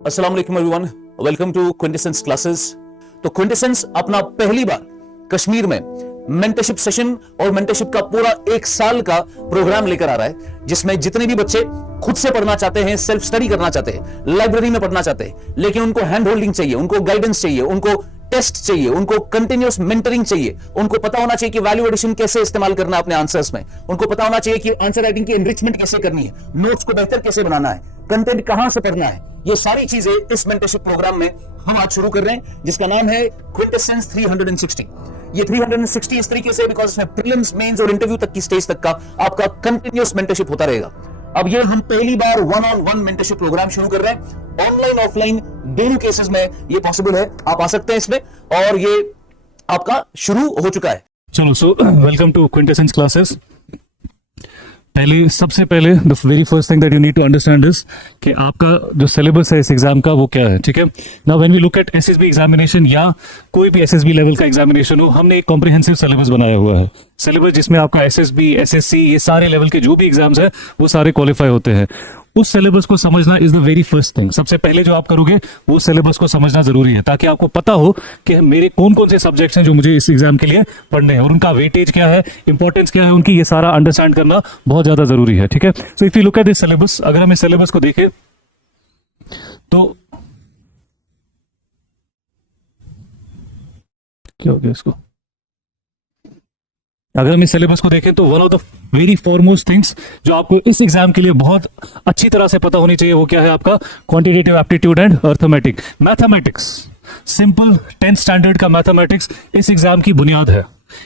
अस्सलाम वालेकुम everyone, welcome to Quintessence classes. तो क्विंटेसेंस अपना पहली बार कश्मीर में मेंटरशिप सेशन और मेंटरशिप का पूरा 1 साल का प्रोग्राम लेकर आ रहा है, जिसमें जितने भी बच्चे खुद से पढ़ना चाहते हैं, सेल्फ स्टडी करना चाहते हैं, लाइब्रेरी में पढ़ना चाहते हैं, लेकिन उनको हैंड होल्डिंग चाहिए, उनको गाइडेंस चाहिए, उनको टेस्ट चाहिए, उनको कंटिन्यूअस मेंटरिंग चाहिए, उनको पता होना चाहिए कि वैल्यू एडिशन कैसे इस्तेमाल करना है अपने आंसर्स में, उनको पता होना चाहिए कि आंसर राइटिंग की एनरिचमेंट कैसे करनी है, नोट्स को बेहतर कैसे बनाना है, कंटेंट कहां से पढ़ना है। ये सारी चीजें इस मेंटरशिप प्रोग्राम में हम आज शुरू कर रहे हैं, जिसका नाम है क्विंटेसेंस 360। ये 360 इस तरीके से बिकॉज इसमें प्रीलिम्स, मेंस और इंटरव्यू तक की स्टेज तक का आपका कंटिन्यूअस मेंटरशिप होता रहेगा। अब ये हम पहली बार 1-on-1 मेंटरशिप प्रोग्राम शुरू कर रहे हैं। ऑनलाइन ऑफलाइन दोनों केसेस में ये पॉसिबल है, आप आ सकते हैं इसमें, और ये आपका शुरू हो चुका है। चलो, so welcome to Quintessence classes. सबसे पहले the very first thing that you need to understand is कि आपका जो सिलेबस है इस एग्जाम का वो क्या है। ठीक है, now when we look at SSB examination या कोई भी एसएसबी लेवल का एग्जामिनेशन हो, हमने एक कॉम्प्रिहेंसिव सिलेबस बनाया हुआ है। सिलेबस जिसमें आपका एसएसबी, एसएससी, ये सारे लेवल के जो भी एग्जाम्स है वो सारे क्वालिफाई होते हैं। उस सिलेबस को समझना is the very first thing. सबसे पहले जो आप करोगे वो सिलेबस को समझना जरूरी है, ताकि आपको पता हो कि मेरे कौन कौन से सब्जेक्ट्स हैं जो मुझे इस एग्जाम के लिए पढ़ने हैं और उनका वेटेज क्या है, इंपॉर्टेंस क्या है उनकी, ये सारा अंडरस्टैंड करना बहुत ज्यादा जरूरी है। ठीक है, so if you look at this syllabus, अगर हम इस सिलेबस को देखें तो क्या हो गया इसको, अगर हम इस सिलेबस को देखें तो one of the very foremost things जो आपको इस एग्जाम के लिए बहुत अच्छी तरह से पता होनी चाहिए वो क्या है, आपका quantitative aptitude and arithmetic mathematics. Simple 10th standard का मैथमेटिक्स इस एग्जाम की बुनियाद है,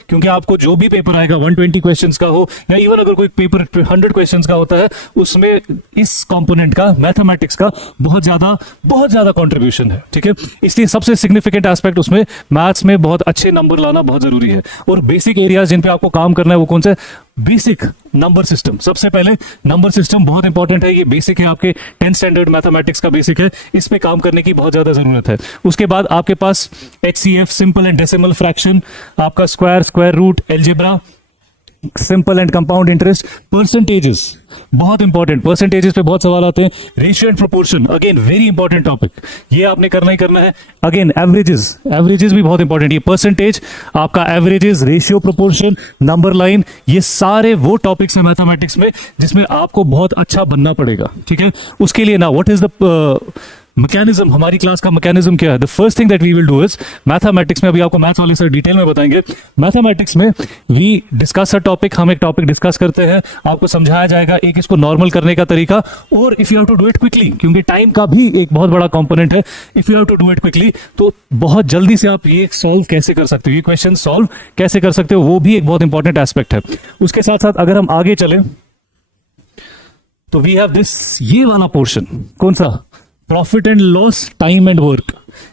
क्योंकि आपको जो भी पेपर आएगा 120 क्वेश्चंस का हो या इवन अगर कोई पेपर 100 क्वेश्चंस का होता है, उसमें इस कंपोनेंट का, मैथमेटिक्स का बहुत ज्यादा कंट्रीब्यूशन है। ठीक है, इसलिए सबसे सिग्निफिकेंट एस्पेक्ट उसमें मैथ्स में बहुत अच्छे नंबर लाना बहुत जरूरी है। और बेसिक एरियाज जिन पे आपको काम करना है वो कौन से, बेसिक नंबर सिस्टम। सबसे पहले नंबर सिस्टम बहुत इंपॉर्टेंट है, ये बेसिक है, आपके 10th स्टैंडर्ड मैथमेटिक्स का बेसिक है, इस पे काम करने की बहुत ज्यादा जरूरत है। उसके बाद आपके पास HCF, simple and decimal fraction, आपका square root, algebra, simple and compound interest, percentages बहुत इंपॉर्टेंट, परसेंटेजेस पे बहुत सवाल आते हैं। Ratio and proportion, again very important topic, ये आपने करना ही करना है। अगेन एवरेजेस भी बहुत इंपॉर्टेंट, ये परसेंटेज, आपका averages, ratio, proportion, number line, ये सारे वो टॉपिक्स हैं मैथमेटिक्स में जिसमें आपको बहुत अच्छा बनना पड़ेगा। ठीक है, उसके लिए ना व्हाट इज द मैकेनिज्म, हमारी क्लास का मैकेनिज्म क्या है। The first thing that we will do is, mathematics में, अभी आपको मैथ्स वाले सर डिटेल में बताएंगे, मैथमेटिक्स में वी डिस्कस अ टॉपिक, हम एक टॉपिक डिस्कस करते हैं, आपको समझाया जाएगा एक इसको नॉर्मल करने का तरीका, और if you have to do it quickly, क्योंकि टाइम का भी एक बहुत बड़ा कंपोनेंट है, if you have to do it quickly, तो बहुत जल्दी से आप ये सॉल्व कैसे कर सकते हो, ये क्वेश्चन सॉल्व कैसे कर सकते हो, वो भी एक बहुत इंपॉर्टेंट एस्पेक्ट है। उसके साथ साथ अगर हम आगे चले तो वी हैव दिस, ये वाला पोर्शन कौन सा, profit and loss, time and work,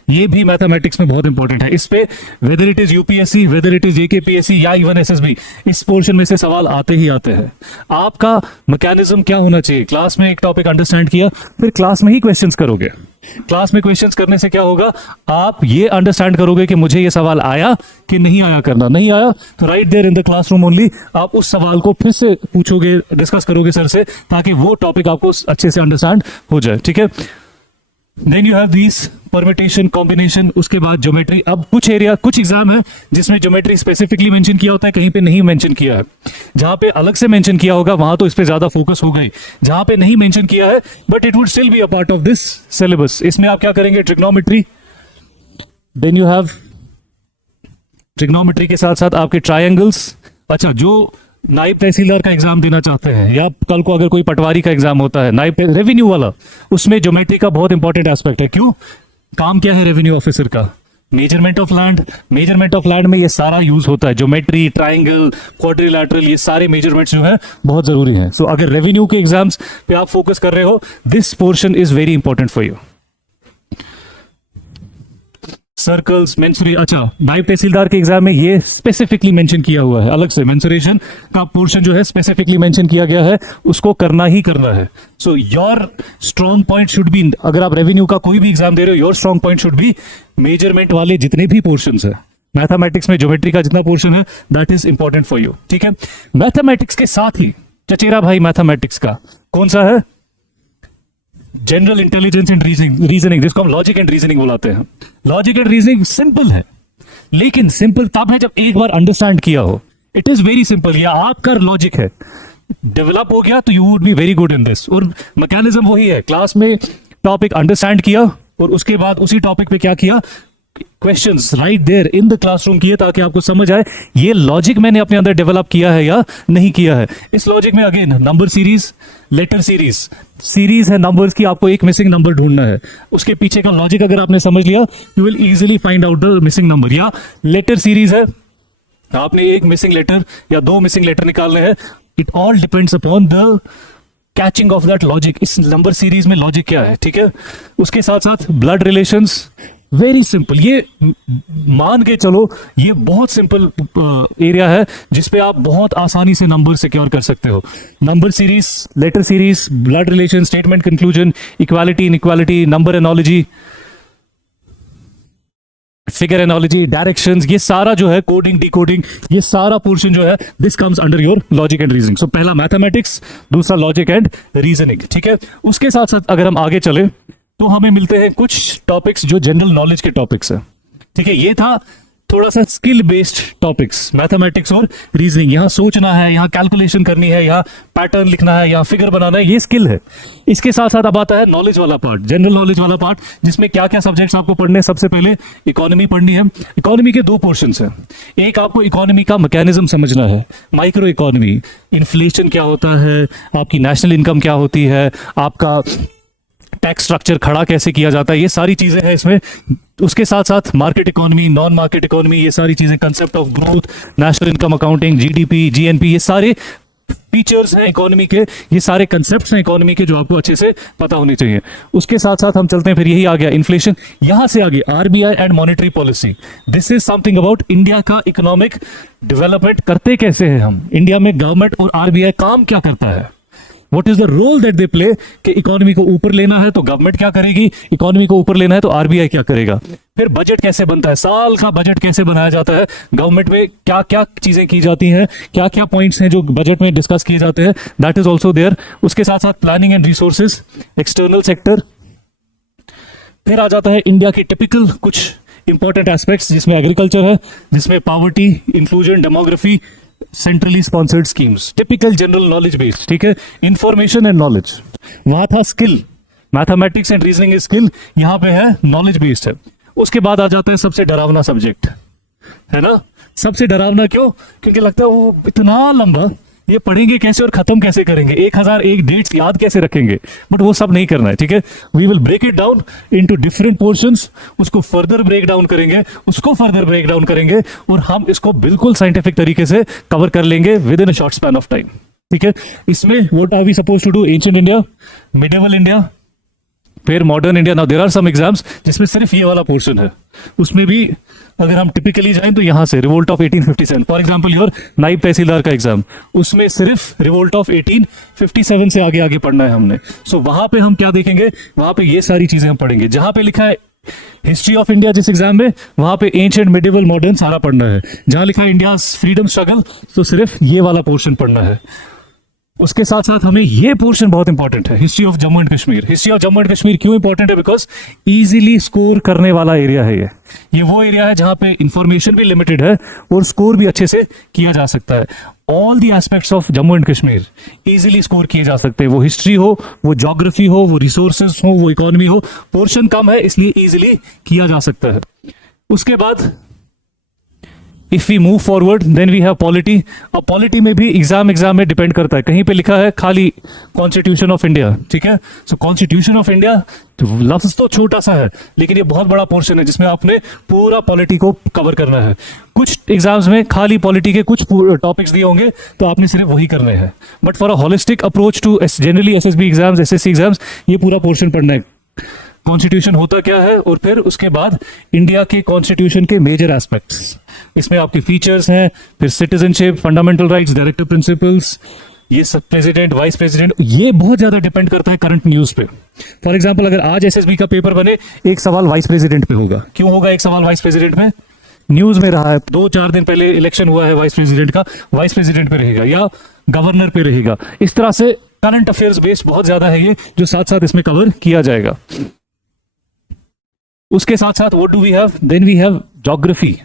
ये भी मैथमेटिक्स में बहुत इंपॉर्टेंट है। इस पे whether it is UPSC, whether it is JKPSC या इवन एसएसबी, इस पोर्शन में से सवाल आते ही आते हैं। आपका मैकेनिज्म क्या होना चाहिए, क्लास में एक टॉपिक अंडरस्टैंड किया, फिर क्लास में ही क्वेश्चंस करोगे। क्लास में क्वेश्चंस करने से क्या होगा, आप ये अंडरस्टैंड करोगे कि मुझे ये सवाल आया कि नहीं आया करना, नहीं आया तो right there in the classroom only आप उस सवाल को फिर से पूछोगे, डिस्कस करोगे सर से, ताकि वो टॉपिक आपको अच्छे से अंडरस्टैंड हो जाए। ठीक है, then you have this permutation, combination, उसके बाद ज्योमेट्री। अब कुछ एग्जाम है जिसमें ज्योमेट्री स्पेसिफिकली मेंशन किया होता है, कहीं पे नहीं मेंशन किया है। जहां पे अलग से मेंशन किया होगा वहां तो इस पे ज्यादा फोकस हो गई, जहां पे नहीं मेंशन किया है but it would still be a part of this syllabus. इसमें आप क्या करेंगे, trigonometry, then you have trigonometry के साथ साथ आपके ट्रायंगल्स। अच्छा, जो नायब तहसीलदार का एग्जाम देना चाहते हैं या कल को अगर कोई पटवारी का एग्जाम होता है, नायब रेवेन्यू वाला, उसमें ज्योमेट्री का बहुत इंपॉर्टेंट एस्पेक्ट है। क्यों, काम क्या है रेवेन्यू ऑफिसर का, measurement of land, measurement of land में ये सारा यूज होता है, ज्योमेट्री, ट्राइंगल, क्वाड्रिलैटरल, ये सारे मेजरमेंट्स जो है बहुत जरूरी है। सो अगर रेवेन्यू के एग्जाम्स पे आप फोकस कर रहे हो, this portion is very important for you. Circles, mensuration, अच्छा नायब तहसीलदार के एग्जाम में ये स्पेसिफिकली मेंशन किया हुआ है, अलग से मेंसुरेशन का पोर्शन जो है स्पेसिफिकली मेंशन किया गया है, उसको करना ही करना है। So your strong point should be, अगर आप रेवेन्यू का कोई भी एग्जाम दे रहे हो, your strong point should be measurement वाले जितने भी पोर्शंस है। मैथमेटिक्स में ज्योमेट्री का जितना पोर्शन है that is important for you. ठीक है, मैथमेटिक्स के साथ ही चचेरा भाई मैथमेटिक्स का कौन सा है, जनरल इंटेलिजेंस एंड रीजनिंग, जिसको हम लॉजिक एंड रीजनिंग बुलाते हैं। लॉजिक एंड रीजनिंग सिंपल है, लेकिन सिंपल तब है जब एक बार अंडरस्टैंड किया हो। इट इज वेरी सिंपल, या आपका लॉजिक है डेवलप हो गया तो you would be very good in this. और मैकेनिज्म वही है, क्लास में टॉपिक अंडरस्टैंड किया और उसके बाद उसी टॉपिक पे क्या किया, questions right there in the classroom किए, ताकि आपको समझ आए ये लॉजिक मैंने अपने अंदर डेवलप किया है या नहीं किया है। इस लॉजिक में again number series, letter series है नंबर्स की, आपको एक मिसिंग नंबर ढूंढना है, उसके पीछे का लॉजिक अगर आपने समझ लिया you will easily find out the missing number. या लेटर सीरीज है, आपने एक मिसिंग लेटर या दो मिसिंग लेटर निकालने हैं। It all depends upon the catching of that logic, इस नंबर सीरीज में लॉजिक क्या है, ठीक है। उसके साथ साथ ब्लड रिलेशंस, वेरी सिंपल, ये मान के चलो ये बहुत सिंपल एरिया है जिसपे आप बहुत आसानी से नंबर सिक्योर कर सकते हो। Number series, letter series, blood relation, statement conclusion, equality inequality, number analogy, figure analogy, directions, ये सारा जो है कोडिंग डिकोडिंग, ये सारा पोर्शन जो है this comes under your logic and reasoning. So पहला मैथमेटिक्स, दूसरा लॉजिक एंड रीजनिंग, ठीक है। उसके साथ साथ अगर हम आगे चले तो हमें मिलते हैं कुछ टॉपिक्स जो जनरल नॉलेज के टॉपिक्स है, ठीक है। ये था थोड़ा सा स्किल बेस्ड टॉपिक्स, मैथमेटिक्स और रीजनिंग। यहाँ सोचना है, यहाँ कैलकुलेशन करनी है, यहाँ पैटर्न लिखना है, यहाँ फिगर बनाना है, ये स्किल है। इसके साथ साथ अब आता है नॉलेज वाला पार्ट, जनरल नॉलेज वाला पार्ट, जिसमें क्या क्या सब्जेक्ट्स आपको पढ़ने हैं। सबसे पहले इकोनॉमी पढ़नी है। इकोनॉमी के दो पोर्शंस हैं, एक आपको इकोनॉमी का मैकेनिज्म समझना है, माइक्रो इकोनॉमी, इन्फ्लेशन क्या होता है, आपकी नेशनल इनकम क्या होती है, आपका टैक्स स्ट्रक्चर खड़ा कैसे किया जाता है, ये सारी चीजें हैं इसमें। उसके साथ साथ market economy, non market economy, ये सारी चीजें, concept of growth, national income accounting, GDP, GNP, ये सारे फीचर्स हैं इकोनॉमी के, ये सारे कंसेप्ट्स हैं इकोनॉमी के जो आपको अच्छे से पता होने चाहिए। उसके साथ साथ हम चलते हैं, फिर यही आ गया इन्फ्लेशन। यहां से आगे RBI and monetary policy, this is something about India का इकोनॉमिक डेवलपमेंट करते कैसे हैं हम, इंडिया में गवर्नमेंट और आरबीआई काम क्या करता है, what is the role that they play, कि इकोनॉमी को ऊपर लेना है तो गवर्नमेंट क्या करेगी, इकोनॉमी को ऊपर लेना है तो आरबीआई क्या करेगा। फिर बजट कैसे बनता है, साल का बजट कैसे बनाया जाता है, गवर्नमेंट में क्या क्या चीजें की जाती हैं, क्या क्या पॉइंट्स हैं जो बजट में डिस्कस किए जाते हैं, दैट इज ऑल्सो देयर। उसके साथ साथ planning and resources, external sector. फिर आ जाता है इंडिया की टिपिकल कुछ इंपॉर्टेंट एस्पेक्ट्स, जिसमें एग्रीकल्चर है, जिसमें poverty, inclusion, demography, centrally sponsored schemes, typical general knowledge based, ठीक है। इंफॉर्मेशन एंड नॉलेज, वहां था skill, mathematics and reasoning skill, यहां पे है नॉलेज बेस्ड है। उसके बाद आ जाता है सबसे डरावना सब्जेक्ट, है ना। सबसे डरावना क्यों, क्योंकि लगता है वो इतना लंबा, ये पढ़ेंगे कैसे और खत्म कैसे करेंगे, 1001 डेट्स याद कैसे रखेंगे, बट वो सब नहीं करना है, ठीक है। We will break it down into different portions, उसको फर्दर ब्रेक डाउन करेंगे, उसको फर्दर ब्रेक डाउन करेंगे, और हम इसको बिल्कुल साइंटिफिक तरीके से कवर कर लेंगे within a short span of time, ठीक है। इसमें what are we suppose to do, ancient India, medieval India, फिर modern India. Now there are some exams जिसमें सिर्फ ये वाला पोर्शन है, उसमें भी अगर हम टिपिकली जाएं तो यहां से revolt of 1857 for example, your naib tehsildar का एग्जाम, उसमें सिर्फ रिवोल्ट ऑफ 1857 से आगे आगे पढ़ना है हमने। सो वहां पे हम क्या देखेंगे, वहां पे ये सारी चीजें हम पढ़ेंगे। जहां पे लिखा है हिस्ट्री ऑफ इंडिया जिस एग्जाम में, वहां पे एंशिएंट, मिडिवल, मॉडर्न सारा पढ़ना है। जहां लिखा है इंडिया फ्रीडम स्ट्रगल, तो सिर्फ ये वाला पोर्शन पढ़ना है। उसके साथ साथ हमें ये पोर्शन बहुत इंपॉर्टेंट है, history of Jammu and Kashmir. History of Jammu and Kashmir क्यों इंपॉर्टेंट है, बिकॉज इजीली स्कोर करने वाला एरिया है ये वो एरिया है जहां पे इंफॉर्मेशन भी लिमिटेड है और स्कोर भी अच्छे से किया जा सकता है। All the aspects of Jammu and Kashmir easily score किए जा सकते हैं, वो हिस्ट्री हो, वो ज्योग्राफी हो, वो रिसोर्सेज हो, वो इकोनॉमी हो, पोर्शन कम है इसलिए इजीली किया जा सकता है। उसके बाद if we move forward then we have polity. अब पॉलिटी में भी एग्जाम में डिपेंड करता है, कहीं पे लिखा है खाली कॉन्स्टिट्यूशन ऑफ इंडिया, ठीक है। सो कॉन्स्टिट्यूशन ऑफ इंडिया लफ्ज तो छोटा सा है, लेकिन ये बहुत बड़ा पोर्शन है जिसमें आपने पूरा पॉलिटी को कवर करना है। कुछ एग्जाम्स में खाली पॉलिटी के कुछ टॉपिक्स दिए होंगे तो आपने सिर्फ वही करने हैं, but for a holistic approach to generally SSB exams, SSC exams, ये पूरा पोर्शन पढ़ना है। कॉन्स्टिट्यूशन होता क्या है, और फिर उसके बाद इंडिया के कॉन्स्टिट्यूशन के मेजर एस्पेक्ट्स, इसमें आपके फीचर्स हैं, फिर citizenship, fundamental rights, directive principles, ये सब प्रेसिडेंट, वाइस प्रेसिडेंट, ये बहुत ज्यादा डिपेंड करता है करंट न्यूज पे। फॉर एग्जांपल अगर आज एसएसबी का पेपर बने, एक सवाल वाइस प्रेसिडेंट पे होगा। क्यों होगा एक सवाल वाइस प्रेसिडेंट पे, न्यूज में रहा है 2-4 दिन पहले इलेक्शन हुआ है वाइस प्रेसिडेंट का, वाइस प्रेसिडेंट पे रहेगा या गवर्नर पे रहेगा। इस तरह से करंट अफेयर्स बेस्ड बहुत ज्यादा है ये, जो साथ साथ इसमें कवर किया जाएगा। उसके साथ साथ what do we have, then we have geography.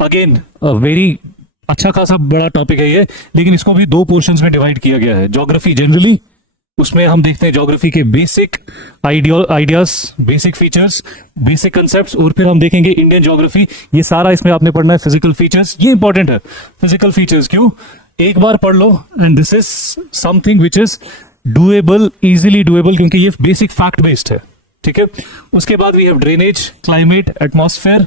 Again very अच्छा खासा बड़ा टॉपिक है ये, लेकिन इसको भी दो पोर्शंस में डिवाइड किया गया है। ज्योग्राफी जनरली, उसमें हम देखते हैं ज्योग्राफी के basic ideas, basic features, basic concepts, और फिर हम देखेंगे इंडियन ज्योग्राफी। ये सारा इसमें आपने पढ़ना है। फिजिकल फीचर्स, ये इंपॉर्टेंट है। फिजिकल फीचर्स क्यों, एक बार पढ़ लो and this is something which is doable, easily doable, क्योंकि ये बेसिक फैक्ट बेस्ड है। ठीक है। उसके बाद we have drainage, climate, atmosphere,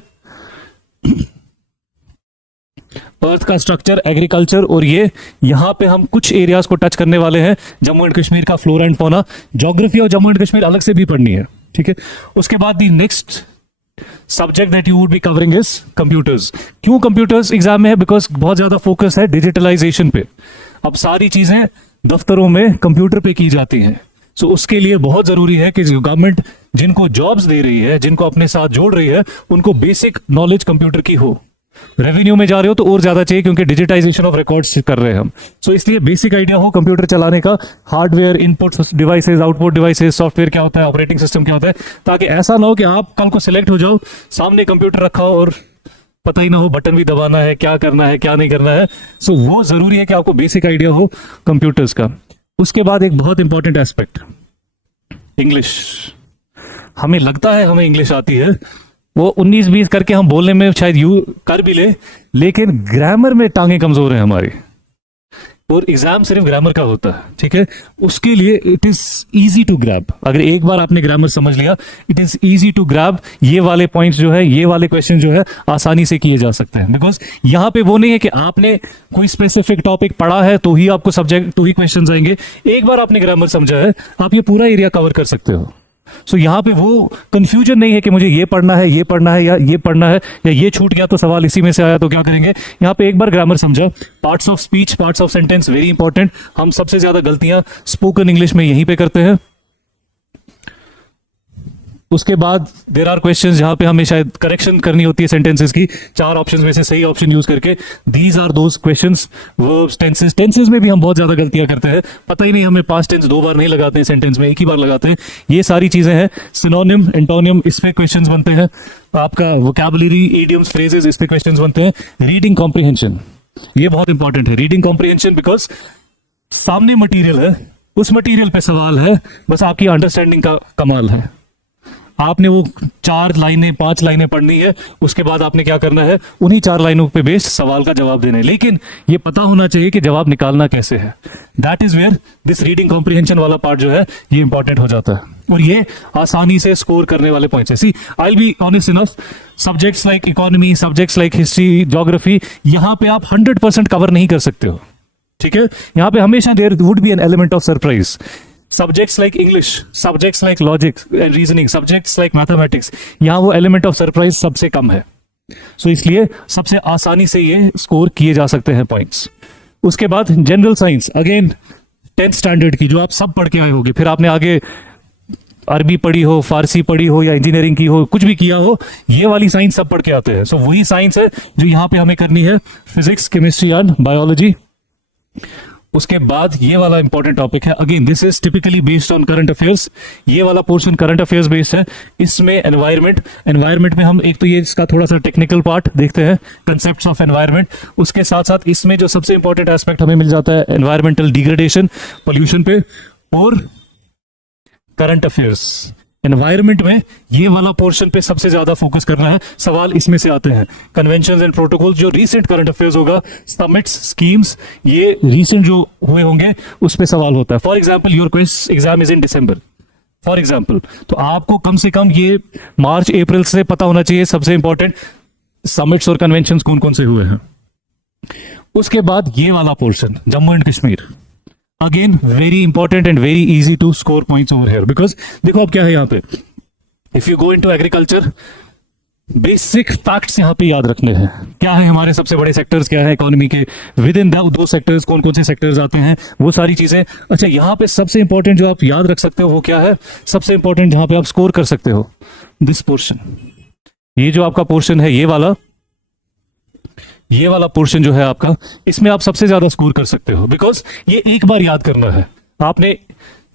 earth का स्ट्रक्चर, एग्रीकल्चर, और ये यहां पे हम कुछ एरियाज को टच करने वाले हैं। जम्मू एंड कश्मीर का फ्लोरा एंड फौना। ज्योग्राफी और जम्मू एंड कश्मीर अलग से भी पढ़नी है। ठीक है। उसके बाद दी next subject that you would be covering is computers. क्यों कंप्यूटर्स एग्जाम में है, बिकॉज बहुत ज्यादा फोकस है डिजिटलाइजेशन पे। अब सारी चीजें दफ्तरों में कंप्यूटर पे की जाती हैं। सो उसके लिए बहुत जरूरी है कि गवर्नमेंट जिनको जॉब्स दे रही है, जिनको अपने साथ जोड़ रही है, उनको बेसिक नॉलेज कंप्यूटर की हो। रेवेन्यू में जा रहे हो तो और ज्यादा चाहिए, क्योंकि डिजिटाइजेशन ऑफ रिकॉर्ड्स कर रहे हैं हम। सो इसलिए बेसिक आइडिया हो कंप्यूटर चलाने का, hardware, input devices, output devices, software क्या होता है, ऑपरेटिंग सिस्टम क्या होता है, ताकि ऐसा ना हो कि आप कल को सिलेक्ट हो जाओ, सामने कंप्यूटर रखा हो और पता ही ना हो बटन भी दबाना है, क्या करना है, क्या नहीं करना है। सो वो जरूरी है कि आपको बेसिक आइडिया हो कंप्यूटर्स का। उसके बाद एक बहुत इंपॉर्टेंट एस्पेक्ट, इंग्लिश। हमें लगता है हमें इंग्लिश आती है, वो 19-20 करके हम बोलने में शायद यू कर भी ले, लेकिन ग्रामर में टांगे कमजोर हैं हमारी, और एग्जाम सिर्फ ग्रामर का होता है। ठीक है। उसके लिए it is easy to grab. अगर एक बार आपने ग्रामर समझ लिया, it is easy to grab. ये वाले पॉइंट्स जो है, ये वाले क्वेश्चन जो है, आसानी से किए जा सकते हैं, बिकॉज यहां पे वो नहीं है कि आपने कोई स्पेसिफिक टॉपिक पढ़ा है तो ही आपको सब्जेक्ट, तो ही क्वेश्चन आएंगे। एक बार आपने ग्रामर समझा है, आप ये पूरा एरिया कवर कर सकते हो। सो यहां पे वो कंफ्यूजन नहीं है कि मुझे ये पढ़ना है, ये पढ़ना है, या ये पढ़ना है, या ये छूट गया तो सवाल इसी में से आया तो क्या करेंगे। यहां पे एक बार ग्रामर समझा। Parts of speech, parts of sentence, very important. हम सबसे ज्यादा गलतियां स्पोकन इंग्लिश में यहीं पे करते हैं। उसके बाद देयर आर क्वेश्चंस जहां पे हमें शायद करेक्शन करनी होती है सेंटेंसेस की, 4 ऑप्शंस में से सही ऑप्शन यूज करके। These are those questions. Verbs, tenses, tenses में भी हम बहुत ज्यादा गलतियां करते हैं, पता ही नहीं हमें पास्ट टेंस 2 बार नहीं लगाते हैं सेंटेंस में, एक ही बार लगाते हैं। ये सारी चीजें हैं। सिनोनिम, एंटोनियम, इस पे क्वेश्चंस बनते हैं। आपका वोकैबुलरी, इडियम्स, फ्रेजेस, इस पे क्वेश्चंस बनते हैं। रीडिंग कॉम्प्रिहेंशन, ये बहुत इंपॉर्टेंट है। रीडिंग कॉम्प्रिहेंशन, बिकॉज सामने मटीरियल है, उस मटीरियल पे सवाल है, बस आपकी अंडरस्टैंडिंग का कमाल है। आपने वो 4 लाइनें, 5 लाइनें पढ़नी है, उसके बाद आपने क्या करना है, उन्हीं 4 लाइनों पे बेस्ड सवाल का जवाब देना है। लेकिन ये पता होना चाहिए कि जवाब निकालना कैसे है। That is where this reading comprehension वाला पार्ट जो है, ये इंपॉर्टेंट हो जाता है, और ये आसानी से स्कोर करने वाले पॉइंट्स है। See, I will be honest enough, subjects like economy, subjects like history, geography, यहां पे आप 100% कवर नहीं कर सकते हो। ठीक है। यहां पे हमेशा there would be an element of surprise. Subjects like English, subjects like logic and reasoning, subjects like mathematics, यहाँ वो element of surprise सबसे कम है। So इसलिए सबसे आसानी से ये स्कोर किए जा सकते हैं पॉइंट्स। उसके बाद general science, again 10th standard की, जो आप सब पढ़ के आए होगे, फिर आपने आगे अरबी पढ़ी हो, फारसी पढ़ी हो, या इंजीनियरिंग की हो, कुछ भी किया हो, ये वाली साइंस सब पढ़ के आते हैं। सो वही साइंस है जो यहाँ पे हमें करनी है, फिजिक्स, केमिस्ट्री एंड बायोलॉजी। उसके बाद ये वाला इंपॉर्टेंट टॉपिक है, again this is typically based on current affairs. ये वाला पोर्शन करंट अफेयर्स बेस्ड है। इसमें एनवायरमेंट में हम एक तो ये इसका थोड़ा सा टेक्निकल पार्ट देखते हैं, कंसेप्ट्स ऑफ एनवायरमेंट। उसके साथ साथ इसमें जो सबसे इंपॉर्टेंट एस्पेक्ट हमें मिल जाता है, एनवायरमेंटल डिग्रेडेशन, पोल्यूशन पे, और करंट अफेयर्स। एनवायरमेंट में ये वाला पोर्शन पे सबसे ज्यादा फोकस करना है। सवाल इसमें से आते हैं, कन्वेंशंस एंड प्रोटोकॉल, जो रीसेंट करंट अफेयर्स होगा, समिट्स, स्कीम्स, ये रीसेंट जो हुए होंगे उस पे सवाल होता है। For example, your quiz exam is in December, for example, तो आपको कम से कम ये मार्च अप्रैल से पता होना चाहिए सबसे इंपॉर्टेंट समिट्स और कन्वेंशंस कौन कौन से हुए हैं। उसके बाद ये वाला portion, Jammu and Kashmir, again very important and very easy to score points over here, because देखो अब क्या है यहाँ पे, if you go into agriculture, basic facts यहाँ पे याद रखने हैं। क्या है हमारे सबसे बड़े सेक्टर्स, क्या है इकोनॉमी के, विद इन दो सेक्टर्स कौन कौन से सेक्टर्स आते हैं, वो सारी चीजें। अच्छा, यहाँ पे सबसे इंपॉर्टेंट जो आप याद रख सकते हो वो क्या है, सबसे इंपॉर्टेंट जहां पे आप स्कोर कर सकते हो, दिस पोर्शन, ये जो आपका पोर्शन है, ये वाला पोर्शन जो है आपका, इसमें आप सबसे ज्यादा स्कोर कर सकते हो, बिकॉज ये एक बार याद करना है। आपने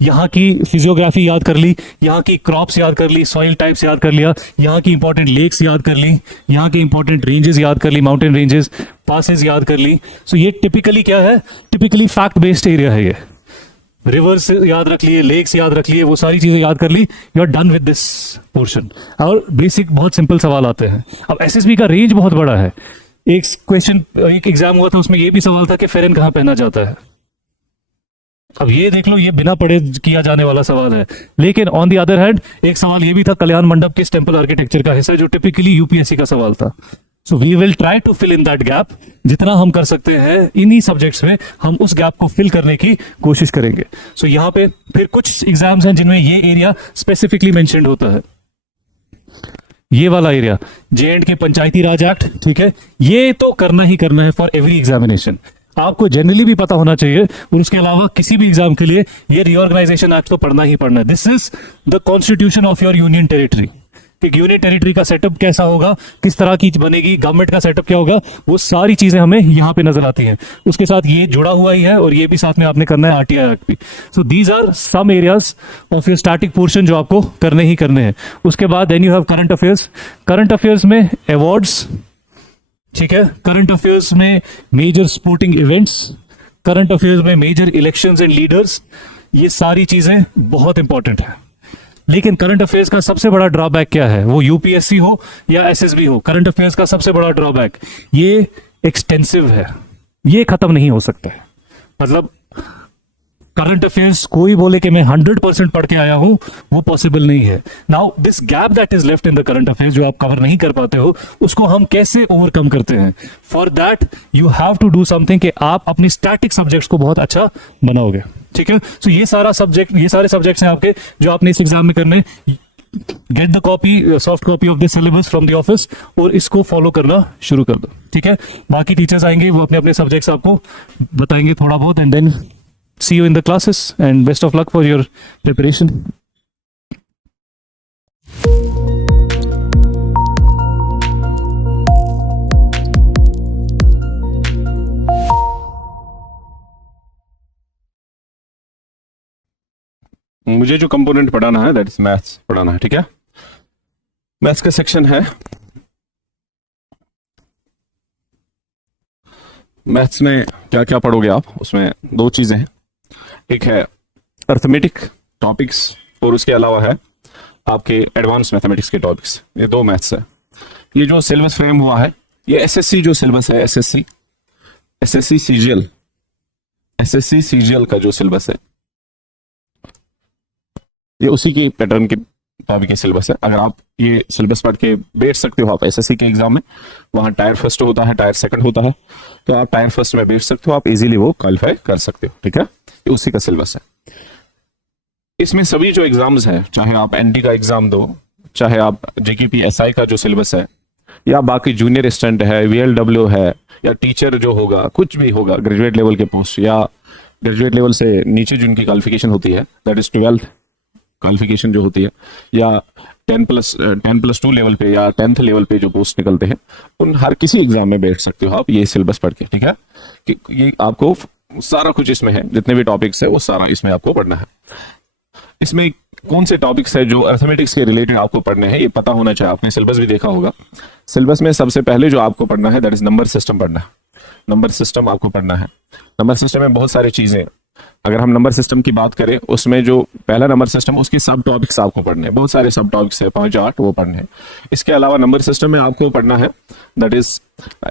यहाँ की फिजियोग्राफी याद कर ली, यहाँ की क्रॉप्स याद कर ली, सॉइल टाइप्स याद कर लिया, यहाँ की इंपॉर्टेंट लेक्स याद कर ली, यहाँ की इंपॉर्टेंट रेंजेस याद कर ली, माउंटेन रेंजेस, पासेस याद कर ली। सो ये टिपिकली क्या है, टिपिकली फैक्ट बेस्ड एरिया है। ये रिवर्स याद रख लिए, लेक्स याद रख लिए, वो सारी चीजें याद कर ली, you are done with this portion. और बेसिक बहुत सिंपल सवाल आते हैं। अब एसएसबी का रेंज बहुत बड़ा है। एक क्वेश्चन, एक एग्जाम हुआ था, उसमें ये भी सवाल था कि फेरन कहाँ पहना जाता है। अब ये देख लो, ये बिना पढ़े किया जाने वाला सवाल है। लेकिन ऑन द अदर हैंड एक सवाल ये भी था, कल्याण मंडप किस टेंपल आर्किटेक्चर का हिस्सा है, जो टिपिकली यूपीएससी का सवाल था। So we will try to fill in that gap. जितना हम कर सकते हैं इन्हीं सब्जेक्ट्स में, हम उस गैप को फिल करने की कोशिश करेंगे। सो यहाँ पे फिर कुछ एग्जाम्स हैं जिनमें ये एरिया स्पेसिफिकली मेंशन्ड होता है। ये वाला एरिया जे एंड के पंचायती राज एक्ट, ठीक है, ये तो करना ही करना है फॉर एवरी एग्जामिनेशन। आपको जनरली भी पता होना चाहिए, और उसके अलावा किसी भी एग्जाम के लिए ये रीऑर्गेनाइजेशन एक्ट तो पढ़ना ही पढ़ना है। This is the constitution of your union territory. कि यूनियन टेरिटरी का सेटअप कैसा होगा, किस तरह की बनेगी, गवर्नमेंट का सेटअप क्या होगा, वो सारी चीजें हमें यहाँ पे नजर आती हैं। उसके साथ ये जुड़ा हुआ ही है, और ये भी साथ में आपने करना है आरटीआई एक्ट भी। So these are some areas of your static portion जो आपको करने ही करने हैं। उसके बाद then you have current affairs. Current affairs में अवार्ड्स, ठीक है, करंट अफेयर्स में major sporting events, current affairs में मेजर इलेक्शंस एंड लीडर्स, ये सारी चीजें बहुत इंपॉर्टेंट है। लेकिन करंट अफेयर्स का सबसे बड़ा ड्रॉबैक क्या है, वो यूपीएससी हो या एसएसबी हो, करंट अफेयर्स का सबसे बड़ा ड्रॉबैक ये एक्सटेंसिव है, ये खत्म नहीं हो सकता है। मतलब करंट अफेयर्स कोई बोले कि मैं 100% पढ़ के आया हूं, वो पॉसिबल नहीं है। Now this gap that is left in the current affairs, जो आप कवर नहीं कर पाते हो, उसको हम कैसे ओवरकम करते हैं। For that you have to do something कि आप अपनी स्टैटिक सब्जेक्ट्स को बहुत अच्छा बनाओगे, ठीक है। सो ये सारा सब्जेक्ट, ये सारे सब्जेक्ट्स हैं आपके जो आपने इस एग्जाम में करने। Get the copy, soft copy of this syllabus from the office, और इसको फॉलो करना शुरू कर दो, ठीक है। बाकी टीचर्स आएंगे, वो अपने अपने सब्जेक्ट्स आपको बताएंगे थोड़ा बहुत, and then see you in the classes and best of luck for your preparation. मुझे जो कंपोनेंट पढ़ाना है दैट इज मैथ्स पढ़ाना है, ठीक है। मैथ्स का सेक्शन है। मैथ्स में क्या क्या पढ़ोगे आप, उसमें दो चीजें हैं। एक है अर्थमेटिक टॉपिक्स, और उसके अलावा है आपके एडवांस मैथमेटिक्स के टॉपिक्स। ये दो मैथ्स है। ये जो सिलेबस फ्रेम हुआ है, ये एसएससी जो सिलेबस है, एसएससी सीजीएल का जो सिलेबस है, ये उसी के पैटर्न के टॉपिक सिलेबस है। अगर आप ये सिलेबस पढ़ के बैठ सकते हो आप एसएससी के एग्जाम में, वहां टायर फर्स्ट होता है, टायर सेकंड होता है, तो आप टायर फर्स्ट में बैठ सकते हो, आप इजीली वो क्वालिफाई कर सकते हो, ठीक है। ये उसी का सिलेबस है। इसमें सभी जो एग्जाम्स है, चाहे आप एनटी का एग्जाम दो, चाहे आप जेकेपी एसआई का जो सिलेबस है, या बाकी जूनियर असिस्टेंट है, वीएलडब्ल्यू है, या टीचर जो होगा, कुछ भी होगा, ग्रेजुएट लेवल के पोस्ट या ग्रेजुएट लेवल से नीचे जिनकी क्वालिफिकेशन होती है, दैट इज 12th क्वालिफिकेशन जो होती है, या 10+2 लेवल पे या 10th लेवल पे जो पोस्ट निकलते हैं, उन हर किसी एग्जाम में बैठ सकते हो आप ये सिलेबस पढ़ के, ठीक है। कि ये आपको सारा कुछ इसमें है, जितने भी टॉपिक्स है वो सारा इसमें आपको पढ़ना है। इसमें कौन से टॉपिक्स है जो अर्थमेटिक्स के रिलेटेड आपको पढ़ने हैं, ये पता होना चाहिए। आपने सिलेबस भी देखा होगा। सिलेबस में सबसे पहले जो आपको पढ़ना है दैट इज नंबर सिस्टम पढ़ना है। नंबर सिस्टम आपको पढ़ना है। नंबर सिस्टम में बहुत सारी चीजें, अगर हम नंबर सिस्टम की बात करें, उसमें जो पहला नंबर सिस्टम, उसके सब टॉपिक्स आपको पढ़ने हैं। बहुत सारे सब टॉपिक्स है, 5-8 वो पढ़ने हैं। इसके अलावा नंबर सिस्टम में आपको पढ़ना है दैट इज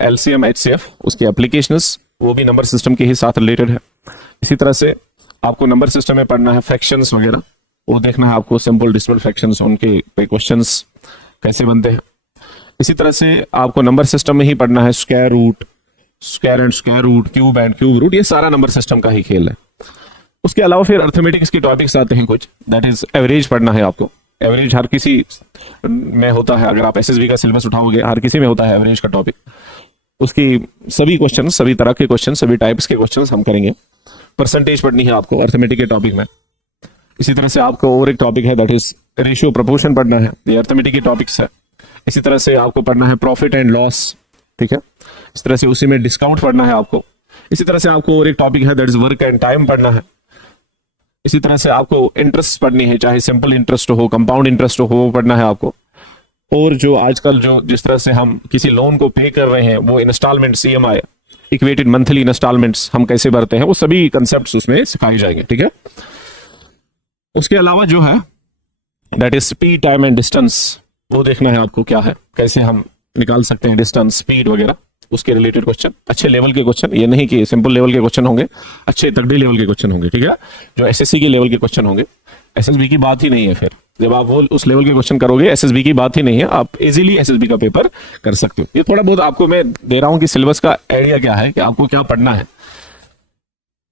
एलसीएम एचसीएफ, उसके एप्लीकेशंस, वो भी नंबर सिस्टम के ही साथ रिलेटेड है। इसी तरह से आपको नंबर सिस्टम में पढ़ना है फ्रैक्शंस वगैरह, वो देखना है आपको, सिंपल डेसिमल फ्रैक्शंस, उनके क्वेश्चंस कैसे बनते हैं। इसी तरह से आपको नंबर सिस्टम में ही पढ़ना है square root, square and square root, cube and cube root, ये सारा नंबर सिस्टम का ही खेल है। उसके अलावा फिर अर्थमेटिक्स के टॉपिक्स आते हैं कुछ, दैट इज एवरेज पढ़ना है आपको। एवरेज हर किसी में होता है, अगर आप एसएसबी का सिलेबस उठाओगे, हर किसी में होता है एवरेज का टॉपिक। उसकी सभी क्वेश्चन, सभी तरह के क्वेश्चन, सभी टाइप्स के क्वेश्चन हम करेंगे। परसेंटेज पढ़नी है आपको अर्थमेटिक के टॉपिक में। इसी तरह से आपको और एक टॉपिक है दैट इज रेशियो प्रोपोर्शन पढ़ना है, ये अर्थमेटिक के टॉपिक्स है। इसी तरह से आपको पढ़ना है प्रॉफिट एंड लॉस, ठीक है। इस तरह से उसी में डिस्काउंट पढ़ना है आपको। इसी तरह से आपको और एक टॉपिक है that is work and time पढ़ना है। इसी तरह से आपको इंटरेस्ट पढ़नी है, चाहे सिंपल इंटरेस्ट हो, कंपाउंड इंटरेस्ट हो, वो पढ़ना है आपको। और जो आजकल जो जिस तरह से हम किसी लोन को पे कर रहे हैं, वो instalment, CMI, equated monthly instalments हम कैसे भरते हैं, वो सभी कंसेप्ट उसमें सिखाए जाएंगे, ठीक है। उसके अलावा जो है that is speed, time and distance, वो देखना है आपको क्या है, कैसे हम निकाल सकते हैं डिस्टेंस, स्पीड वगैरह, उसके रिलेटेड क्वेश्चन, अच्छे लेवल के क्वेश्चन, ये नहीं कि सिंपल लेवल के क्वेश्चन होंगे, अच्छे तगड़े लेवल के क्वेश्चन होंगे, ठीक है। जो SSC के लेवल के क्वेश्चन होंगे, SSB की बात ही नहीं है। फिर जब आप वो उस लेवल के क्वेश्चन करोगे, SSB की बात ही नहीं है, आप इजीली SSB का पेपर कर सकते हो। ये थोड़ा बहुत आपको मैं दे रहा हूं कि सिलेबस का आइडिया क्या है, कि आपको क्या पढ़ना है।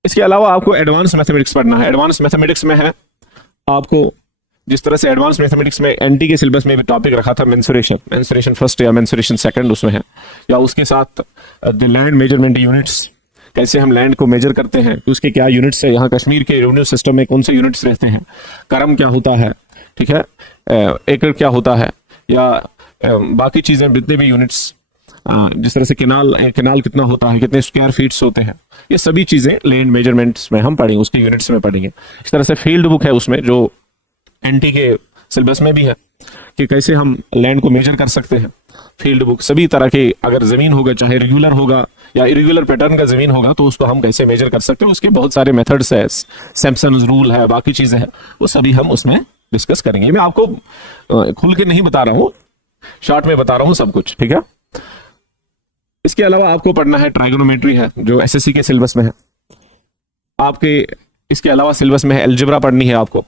इसके अलावा आपको एडवांस मैथमेटिक्स पढ़ना है। एडवांस मैथमेटिक्स में है आपको, जिस तरह से एडवांस मैथमेटिक्स में NT के सिलेबस में भी टॉपिक रखा था मेंसुरेशन फर्स्ट या मेंसुरेशन सेकंड, उसमें है, या उसके साथ द लैंड मेजरमेंट यूनिट्स, कैसे हम लैंड को मेजर करते हैं, उसके क्या यूनिट्स है, यहाँ कश्मीर के रेवेन्यू सिस्टम में कौन से यूनिट्स रहते हैं, करम क्या होता है, ठीक है, एकड़ क्या होता है, या बाकी चीजें जितने भी यूनिट्स, जिस तरह से केनाल कितना होता है, कितने स्क्वायर फीट्स होते हैं, ये सभी चीजें लैंड मेजरमेंट्स में हम पढ़ेंगे, उसके यूनिट्स में पढ़ेंगे। इस तरह से फील्ड बुक है उसमें, जो NT के सिलेबस में भी है, कि कैसे हम लैंड को मेजर कर सकते हैं। फील्ड बुक सभी तरह के, अगर जमीन होगा, चाहे रेगुलर होगा या इरेगुलर पैटर्न का जमीन होगा, तो उसको हम कैसे मेजर कर सकते हैं, उसके बहुत सारे मेथड्स है, सैमसन्स रूल है, बाकी चीजें हैं, वो सभी हम उसमें डिस्कस करेंगे। मैं आपको खुल के नहीं बता रहा हूं, शॉर्ट में बता रहा हूं सब कुछ, ठीक है। इसके अलावा आपको पढ़ना है ट्राइगोनोमेट्री है, जो SSC के सिलेबस में है आपके। इसके अलावा सिलेबस में है अलजेब्रा पढ़नी है आपको।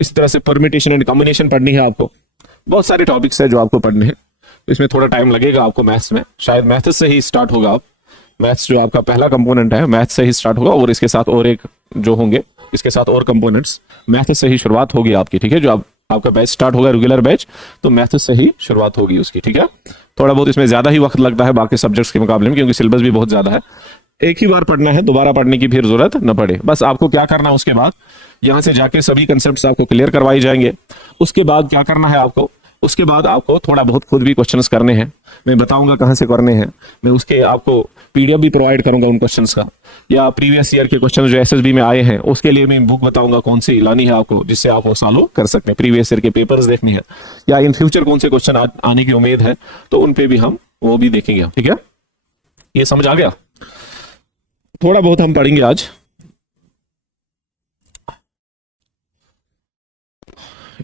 इस तरह से परम्यूटेशन एंड कॉम्बिनेशन पढ़नी है आपको। बहुत सारे टॉपिक्स है जो आपको पढ़ने हैं, इसमें थोड़ा टाइम लगेगा आपको। मैथ्स में शायद मैथ्स से ही स्टार्ट होगा, आप मैथ्स जो आपका पहला कंपोनेंट है, मैथ्स से ही स्टार्ट होगा, और इसके साथ और एक जो होंगे, इसके साथ और कंपोनेंट्स, मैथ्स से ही शुरुआत होगी आपकी, ठीक है। जो आपका बैच स्टार्ट होगा रेगुलर बैच, तो मैथ्स से ही शुरुआत होगी उसकी, ठीक है। थोड़ा बहुत इसमें ज्यादा ही वक्त लगता है बाकी सब्जेक्ट्स के मुकाबले में, क्योंकि सिलेबस भी बहुत ज्यादा है। एक ही बार पढ़ना है, दोबारा पढ़ने की फिर जरूरत न पड़े। बस आपको क्या करना है, उसके बाद यहां से जाके सभी कंसेप्ट्स आपको क्लियर करवाई जाएंगे। उसके बाद क्या करना है आपको, उसके बाद आपको थोड़ा बहुत खुद भी क्वेश्चंस करने हैं। मैं बताऊंगा कहां से करने हैं, मैं उसके आपको PDF भी प्रोवाइड करूंगा उन क्वेश्चंस का, या प्रीवियस ईयर के क्वेश्चन जो SSB में आए हैं, उसके लिए मैं बुक बताऊंगा कौन सी लानी है आपको, जिससे आप वो सॉल्व कर सकते हैं। प्रीवियस ईयर के पेपर्स देखनी है, या इन फ्यूचर कौन से क्वेश्चन आने की उम्मीद है, तो उन पे भी हम वो भी देखेंगे, ठीक है। ये समझ आ गया? थोड़ा बहुत हम पढ़ेंगे आज।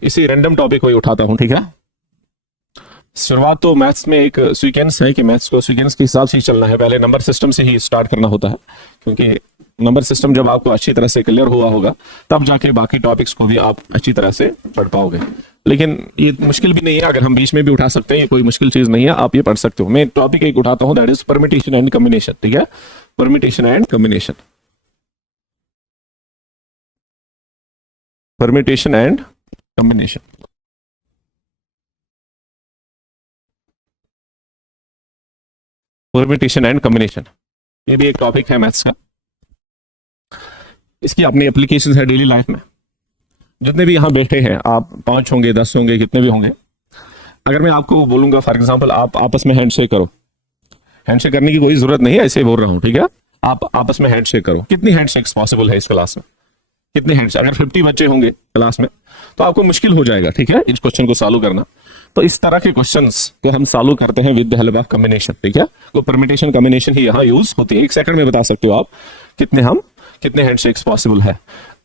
इसी रैंडम टॉपिक को ही उठाता हूं, ठीक है। शुरुआत तो मैथ्स में एक सीक्वेंस है कि मैथ्स को सीक्वेंस के हिसाब से ही चलना है। पहले नंबर सिस्टम से ही स्टार्ट करना होता है, क्योंकि नंबर सिस्टम जब आपको अच्छी तरह से क्लियर हुआ होगा, तब जाके बाकी टॉपिक्स को भी आप अच्छी तरह से पढ़ पाओगे। लेकिन ये मुश्किल भी नहीं है, अगर हम बीच में भी उठा सकते हैं, ये कोई मुश्किल चीज नहीं है, आप ये पढ़ सकते हो। मैं टॉपिक एक उठाता हूं, that is permutation and combination, ठीक है। Permutation and combination, permutation and combination. Permutation and combination, ये भी एक टॉपिक है मैथ्स का। इसकी अपनी एप्लीकेशन है डेली लाइफ में। जितने भी यहाँ बैठे हैं, आप 5 होंगे, 10 होंगे, कितने भी होंगे, अगर मैं आपको बोलूंगा फॉर एग्जांपल आप आपस में हैंडशेक करो, हैंडशेक करने की कोई जरूरत नहीं है, ऐसे ही बोल रहा हूं, ठीक है। आप आपस में हैंडशेक करो। कितनी हैंडशेक्स पॉसिबल है इस क्लास में? कितने हैंड्स? अगर 50 बच्चे होंगे क्लास में, तो आपको मुश्किल हो जाएगा, ठीक है, इस क्वेश्चन को सॉल्व करना। तो इस तरह के क्वेश्चंस को हम सॉल्व करते हैं with the help of combination, ठीक है। तो परम्यूटेशन कॉम्बिनेशन ही यहाँ यूज होती है। 1 सेकंड में बता सकते हो आप कितने हैंडशेक्स पॉसिबल है।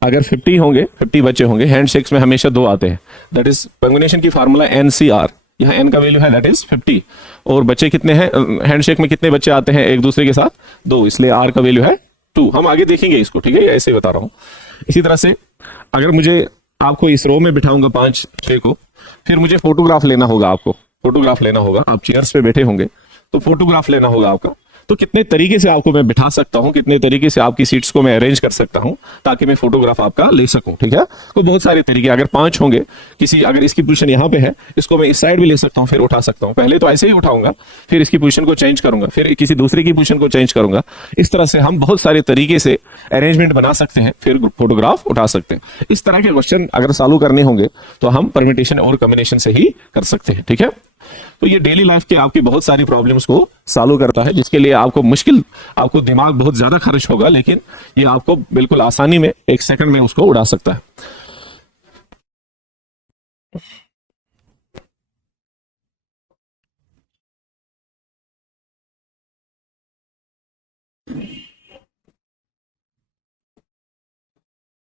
अगर 50 होंगे, 50 बच्चे होंगे, हैंडशेक्स में हमेशा 2 आते हैं, दैट इज कॉम्बिनेशन की फार्मूला NCR। यहाँ n का वैल्यू है दैट इज 50, और बच्चे कितने हैं हैंडशेक में, कितने बच्चे आते हैं एक दूसरे के साथ? 2, इसलिए r का वैल्यू है 2। हम आगे देखेंगे इसको, ठीक है, ऐसे ही बता रहा हूँ। इसी तरह से अगर मुझे आपको इस रो में बिठाऊंगा 5-6 को, फिर मुझे फोटोग्राफ लेना होगा, आपको फोटोग्राफ लेना होगा। आप चेयर्स पे बैठे होंगे, तो फोटोग्राफ लेना होगा आपका। तो कितने तरीके से आपको मैं बिठा सकता हूं, कितने तरीके से आपकी सीट्स को मैं अरेंज कर सकता हूं ताकि मैं फोटोग्राफ आपका ले सकूं, ठीक है। तो बहुत सारे तरीके, अगर 5 होंगे, अगर इसकी पोजीशन यहाँ पे है, इसको मैं इस साइड भी ले सकता हूं, फिर उठा सकता हूं। पहले तो ऐसे ही उठाऊंगा, फिर इसकी पोजीशन को चेंज करूंगा, फिर किसी दूसरे की पोजीशन को चेंज करूंगा। इस तरह से हम बहुत सारे तरीके से अरेंजमेंट बना सकते हैं, फिर फोटोग्राफ उठा सकते हैं। इस तरह के क्वेश्चन अगर सॉल्व करने होंगे तो हम परम्यूटेशन और कॉम्बिनेशन से ही कर सकते हैं, ठीक है। तो ये डेली लाइफ के आपकी बहुत सारी प्रॉब्लम्स को सॉल्व करता है, जिसके लिए आपको दिमाग बहुत ज्यादा खर्च होगा, लेकिन ये आपको बिल्कुल आसानी में 1 सेकंड में उसको उड़ा सकता है।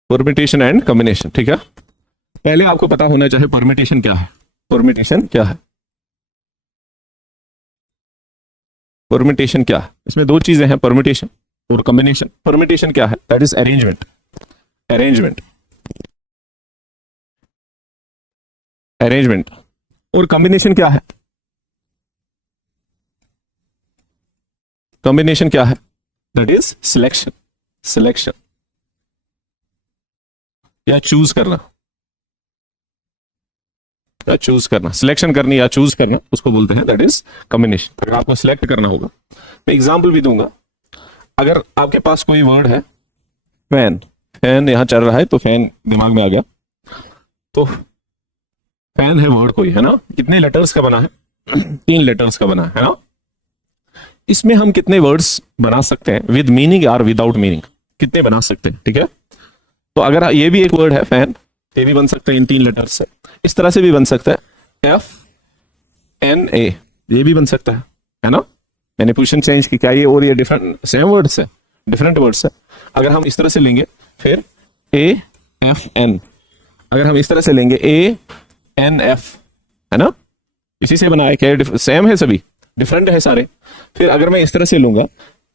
परम्यूटेशन एंड कॉम्बिनेशन, ठीक है। पहले आपको पता होना चाहिए परम्यूटेशन क्या है। परम्यूटेशन क्या है? परम्यूटेशन क्या है? इसमें 2 चीजें हैं, परम्यूटेशन और कॉम्बिनेशन। परम्यूटेशन क्या है? That is arrangement. Arrangement arrangement और कॉम्बिनेशन क्या है? कॉम्बिनेशन क्या है? That is selection. सिलेक्शन या चूज करना, या चूज करना, सिलेक्शन करनी या चूज करना, उसको बोलते हैं दैट इज कॉम्बिनेशन। अगर आपको सिलेक्ट करना होगा, मैं एग्जांपल भी दूंगा। अगर आपके पास कोई वर्ड है फैन, फैन यहां चल रहा है तो फैन दिमाग में आ गया, तो फैन है वर्ड कोई, है ना, कितने लेटर्स का बना है? 3 लेटर्स का बना है ना। इसमें हम कितने वर्ड्स बना सकते हैं विद मीनिंग और विदाउट मीनिंग, कितने बना सकते हैं, ठीक है। तो अगर ये भी एक वर्ड है फैन, ये भी बन सकता है इन 3 लेटर्स से। इस तरह से भी बन सकता है FNA, ये भी बन सकता है ना। मैंने पोजीशन चेंज की, क्या ये और ये डिफरेंट सेम वर्ड्स है? डिफरेंट वर्ड्स है। अगर हम इस तरह से लेंगे फिर AFN, अगर हम इस तरह से लेंगे ANF, है ना, इसी से बना है, क्या सेम है? सभी डिफरेंट है सारे। फिर अगर मैं इस तरह से लूंगा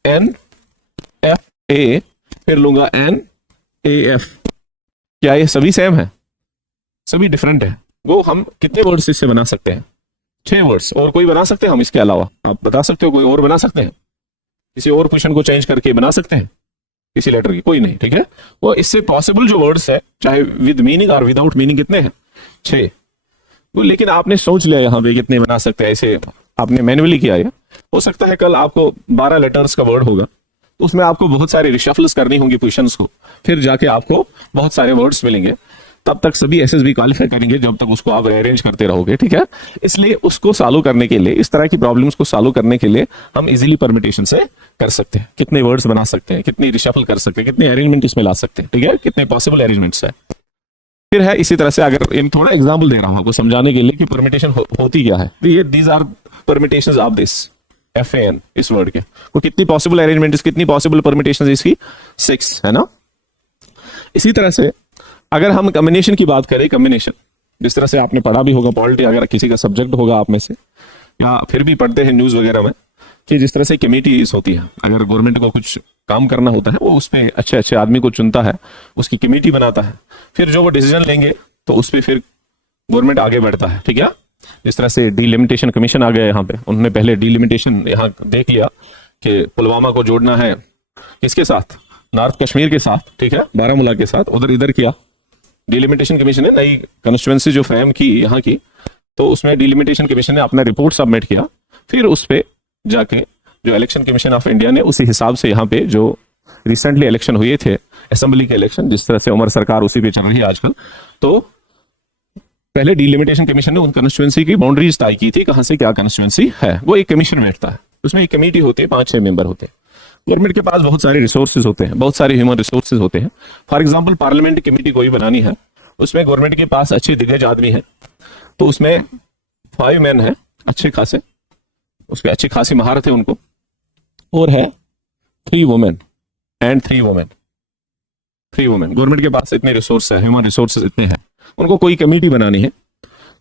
NFA, फिर लूंगा NAF, क्या ये सभी सेम है? सभी डिफरेंट है। वो हम कितने वर्ड्स इससे बना सकते हैं? 6 वर्ड्स। और कोई बना सकते हैं हम इसके अलावा? आप बता सकते हो कोई और बना सकते हैं? किसी और पोजीशन को चेंज करके बना सकते हैं किसी लेटर की? कोई नहीं, ठीक है। वो इससे पॉसिबल जो वर्ड्स है, चाहे विद मीनिंग और विदाउट मीनिंग, कितने हैं? 6। वो लेकिन आपने सोच लिया यहाँ पे कितने बना सकते हैं, ऐसे आपने मैन्युअली किया है। हो सकता है कल आपको 12 लेटर्स का वर्ड होगा, तो उसमें आपको बहुत सारी रिशफल्स करनी होंगी पोजीशंस को, फिर जाके आपको बहुत सारे वर्ड्स मिलेंगे। तब तक सभी SSB क्वालिफाई करेंगे जब तक उसको आप अरेंज करते रहोगे, ठीक है। इसलिए उसको सॉल्व करने के लिए, इस तरह की प्रॉब्लम्स को सॉल्व करने के लिए हम इजीली परम्यूटेशन से कर सकते हैं। कितने वर्ड्स बना सकते हैं, कितनी रिशफल कर सकते हैं, कितने अरेंजमेंट इसमें ला सकते हैं, ठीक है, कितने पॉसिबल अरेंजमेंट्स है। फिर है इसी तरह से, अगर इन थोड़ा एग्जाम्पल दे रहा हूं आपको समझाने के लिए कि परम्यूटेशन होती क्या है। तो ये these are permutations of this FAN, इस वर्ड के। वो कितनी पॉसिबल अरेंजमेंट, कितनी पॉसिबल परम्यूटेशंस इसकी? 6, है ना। इसी तरह से अगर हम कॉम्बिनेशन की बात करें, कॉम्बिनेशन जिस तरह से आपने पढ़ा भी होगा, पॉलिटी अगर किसी का सब्जेक्ट होगा आप में से, या फिर भी पढ़ते हैं न्यूज वगैरह में, कि जिस तरह से कमेटीज होती है, अगर गवर्नमेंट को कुछ काम करना होता है, वो उस पर अच्छे अच्छे आदमी को चुनता है, उसकी कमेटी बनाता है, फिर जो वो डिसीजन लेंगे तो उस पर फिर गवर्नमेंट आगे बढ़ता है, ठीक है। जिस तरह से डिलिमिटेशन कमीशन आ गया यहाँ पे, उन्होंने पहले डिलिमिटेशन यहाँ देख लिया कि पुलवामा को जोड़ना है किसके साथ? नॉर्थ कश्मीर के साथ, ठीक है, बारामूला के साथ, उधर इधर किया। डिलिमिटेशन कमीशन ने नई कॉन्स्टिट्यूएंसी जो फ्रेम की यहाँ की, तो उसमें डिलिमिटेशन कमीशन ने अपना रिपोर्ट सबमिट किया, फिर उस पे जाके जो इलेक्शन कमीशन ऑफ इंडिया ने उसी हिसाब से यहाँ पे जो रिसेंटली इलेक्शन हुए थे, असेंबली के इलेक्शन, जिस तरह से उमर सरकार उसी पे चल रही है आजकल, तो पहले डिलिमिटेशन कमीशन ने उन कॉन्स्टिट्यूएंसी की बाउंड्रीज तय की थी, कहां से क्या कॉन्स्टिट्यूएंसी है। वो एक कमीशन बैठता है, उसमें एक कमेटी होती है, 5-6 मेंबर होते हैं। गवर्नमेंट के पास बहुत सारे रिसोर्सेज होते हैं, बहुत सारे ह्यूमन रिसोर्सेज होते हैं। फॉर एग्जांपल पार्लियामेंट कमेटी कोई बनानी है, उसमें गवर्नमेंट के पास अच्छे दिग्गज आदमी है, तो उसमें 5 मैन है अच्छे खासे, उसपे अच्छी खासी महारत है उनको, और है 3 women and 3 women. 3 women, government के पास इतने रिसोर्स है, ह्यूमन रिसोर्सेज इतने हैं, उनको कोई कमेटी बनानी है,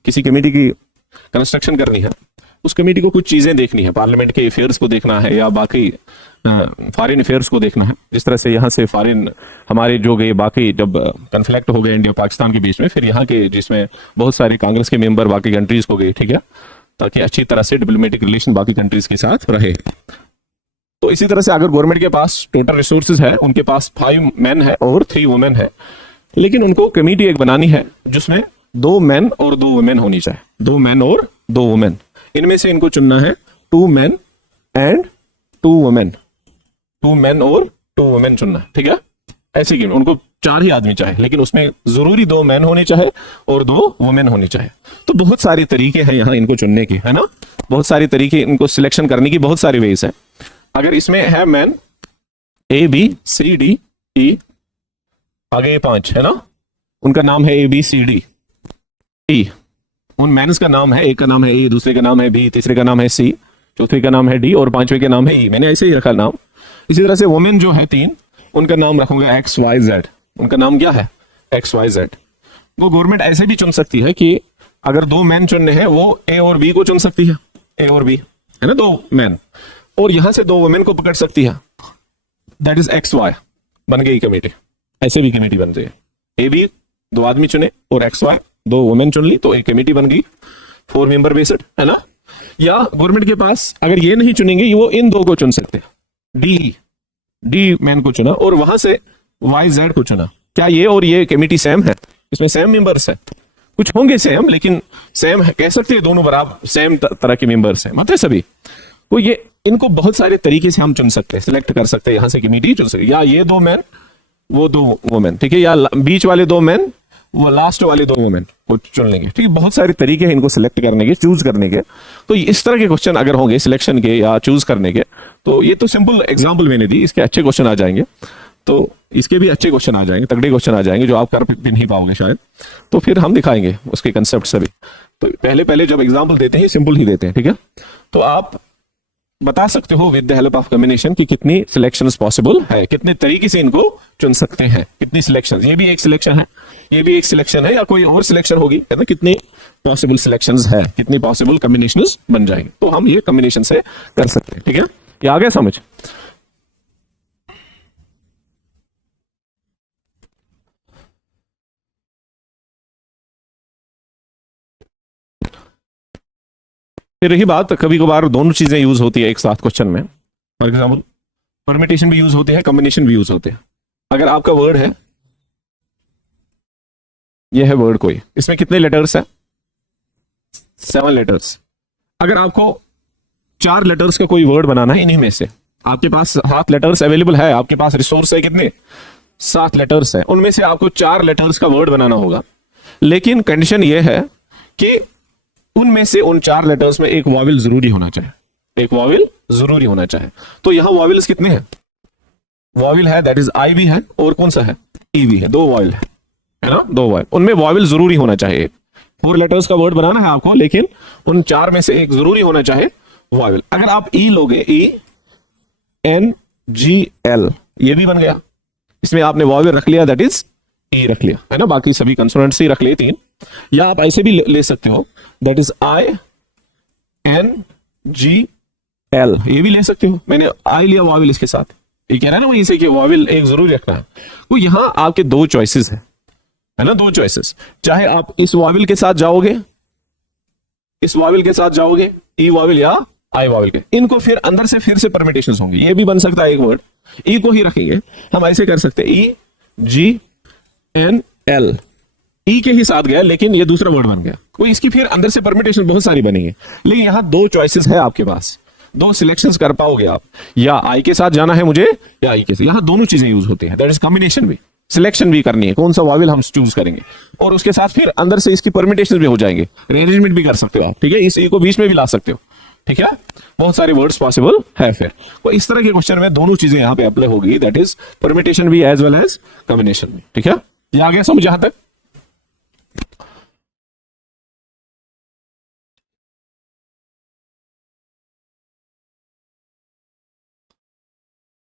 किसी कमेटी की कंस्ट्रक्शन करनी है, उस कमेटी को कुछ चीजें देखनी है, पार्लियामेंट के अफेयर्स को देखना है या बाकी फॉरेन अफेयर्स को देखना है। जिस तरह से यहाँ से फॉरेन हमारे जो गए, बाकी जब कन्फ्लिक्ट हो गए इंडिया पाकिस्तान के बीच में, फिर यहाँ के जिसमें बहुत सारे कांग्रेस के मेंबर बाकी कंट्रीज को गए, ठीक है, ताकि अच्छी तरह से डिप्लोमेटिक रिलेशन बाकी कंट्रीज के साथ रहे। तो इसी तरह से अगर गवर्नमेंट के पास टोटल रिसोर्सेज है, उनके पास 5 मैन है और 3 वुमेन है, लेकिन उनको कमेटी एक बनानी है जिसमें 2 मैन और 2 वुमेन होनी चाहिए, 2 मैन और 2 वुमेन। इनमें से इनको चुनना है 2 मैन एंड 2 वुमेन, 2 मैन और 2 वुमेन चुनना है, ठीक है। ऐसे कि उनको 4 ही आदमी चाहे, लेकिन उसमें जरूरी 2 मैन होने चाहे और 2 वुमेन होनी चाहे। तो बहुत सारे तरीके हैं यहाँ इनको चुनने के, है ना, बहुत सारे तरीके इनको सिलेक्शन करने की, बहुत सारी वेज है। अगर इसमें है मैन ABCDE, आगे ये 5 है ना, उनका नाम है ABCDE, उन मैन्स का नाम है, एक का नाम है ए, दूसरे का नाम है बी, तीसरे का नाम है सी, चौथे का नाम है डी और 5वें का नाम है ई। मैंने ऐसे ही रखा नाम। इसी तरह से वुमेन जो है 3, उनका नाम रखूंगा XYZ। उनका नाम क्या है? XYZ। वो गवर्नमेंट ऐसे भी चुन सकती है कि अगर 2 मैन चुनने हैं वो ए और बी को चुन सकती है, ए और बी, है ना, 2 मैन, और यहां से 2 वुमेन को पकड़ सकती है, दैट इज XY। बन गई कमेटी, ऐसे भी कमेटी बन जाए। ए बी 2 आदमी चुने और XY 2 वुमेन चुन ली तो एक कमेटी बन गई, 4 मेंबर बेस्ड, है ना। या गवर्नमेंट के पास अगर ये नहीं चुनेंगे, वो इन 2 को चुन सकते हैं, डी मैन को चुना और वहां से YZ को चुना। क्या ये और ये कमेटी सेम है? इसमें सेम मेंबर्स है, कुछ होंगे सेम, लेकिन सेम कह सकते हैं दोनों बराबर सेम तरह के मेंबर्स हैं, मतलब सभी। तो ये इनको बहुत सारे तरीके से हम चुन सकते हैं, सिलेक्ट कर सकते हैं, यहां से कमेटी चुन सकते हैं, या ये 2 मैन वो 2 वुमेन, ठीक है, या बीच वाले 2 मैन वो लास्ट वाले 2 वुमेन को चुन लेंगे, ठीक है। बहुत सारे तरीके हैं इनको सिलेक्ट करने के, चूज करने के। तो इस तरह के क्वेश्चन अगर होंगे सिलेक्शन के या चूज करने के, तो ये तो सिंपल एग्जांपल मैंने दी, इसके अच्छे क्वेश्चन आ जाएंगे, तो इसके भी अच्छे क्वेश्चन आ जाएंगे, तगड़े क्वेश्चन आ जाएंगे जो आप कर भी नहीं पाओगे शायद। तो फिर हम दिखाएंगे उसके कंसेप्ट सभी। तो पहले जब एग्जाम्पल देते हैं सिंपल ही देते हैं, ठीक है। तो आप बता सकते हो with the help of combination कि कितनी सिलेक्शंस पॉसिबल है, कितने तरीके से इनको चुन सकते हैं, कितनी सिलेक्शंस। ये भी एक सिलेक्शन है, ये भी एक सिलेक्शन है, या कोई और सिलेक्शन होगी, है ना, कितनी पॉसिबल सिलेक्शंस है, कितनी पॉसिबल कॉम्बिनेशंस बन जाएंगे। तो हम ये कॉम्बिनेशन से कर सकते हैं, ठीक है। ये आ गया समझ? फिर रही बात, कभी कभार दोनों चीजें यूज होती है एक साथ क्वेश्चन में। फॉर एग्जाम्पल परमिटेशन भी यूज होते हैं, कॉम्बिनेशन भी यूज होते हैं। अगर आपका वर्ड है, यह है वर्ड कोई, इसमें कितने लेटर्स है? 7 लेटर्स। अगर आपको 4 लेटर्स का कोई वर्ड बनाना है इन्हीं में से, आपके पास 7 लेटर्स अवेलेबल है, आपके पास रिसोर्स है कितने? 7 लेटर्स है, उनमें से आपको 4 लेटर्स का वर्ड बनाना होगा। लेकिन कंडीशन यह है कि उनमें से उन 4 लेटर्स में एक वॉवेल जरूरी होना चाहिए, एक वॉवेल जरूरी होना चाहिए। तो यहां वॉवेल्स कितने हैं? वॉवेल है, दैट इज आई भी है, और कौन सा है? ई भी है, 2 वॉवेल है ना, 2 वॉवेल, उनमें वॉवेल जरूरी होना चाहिए। 4 लेटर्स का वर्ड बनाना है आपको, लेकिन उन 4 में से एक जरूरी होना चाहिए वॉवेल। अगर आप ई लोगे, ENGL, ये भी बन गया, इसमें आपने वॉवेल रख लिया, दैट इज ई रख लिया, है ना, बाकी सभी कंसोनेंट्स ही रख लिए 3। या आप ऐसे भी ले सकते हो, दैट इज INGL, ये भी ले सकते हो। मैंने आई लिया वॉवेल इसके साथ, ये कह रहा है ना वहीं से कि वॉवेल एक जरूर रखना है। तो यहां आपके 2 चॉइसेस है ना, 2 चॉइसेस। चाहे आप इस वॉवेल के साथ जाओगे, इस वॉवेल के साथ जाओगे, ई वॉवेल या आई वॉवेल के, इनको फिर अंदर से फिर से परमिटेशंस होंगे। ये भी बन सकता है एक वर्ड, ई को ही रखेंगे हम, ऐसे कर सकते हैं EGNL, ई के ही साथ गया, लेकिन ये दूसरा वर्ड बन गया। कोई इसकी फिर अंदर से परमिटेशन बहुत सारी बनेंगे, लेकिन यहां 2 चॉइसेस है आपके पास, 2 सिलेक्शंस कर पाओगे आप, या आई के साथ जाना है मुझे या आई के साथ। यहां दोनों चीजें यूज होती हैं, दैट इज कॉम्बिनेशन भी, सिलेक्शन भी करनी है, कौन सा वॉवेल हम चूज करेंगे, और उसके साथ फिर अंदर से इसकी परमिटेशन भी हो जाएंगे, अरेंजमेंट भी कर सकते हो आप, ठीक है, इस ई को बीच में भी ला सकते हो, ठीक है। बहुत सारे वर्ड्स पॉसिबल है। फिर तो इस तरह के क्वेश्चन में दोनों चीजें यहां पे अप्लाई होगी, दैट इज परमिटेशन भी एज वेल एज कॉम्बिनेशन भी, ठीक है। ये आ गया समझ यहां तक?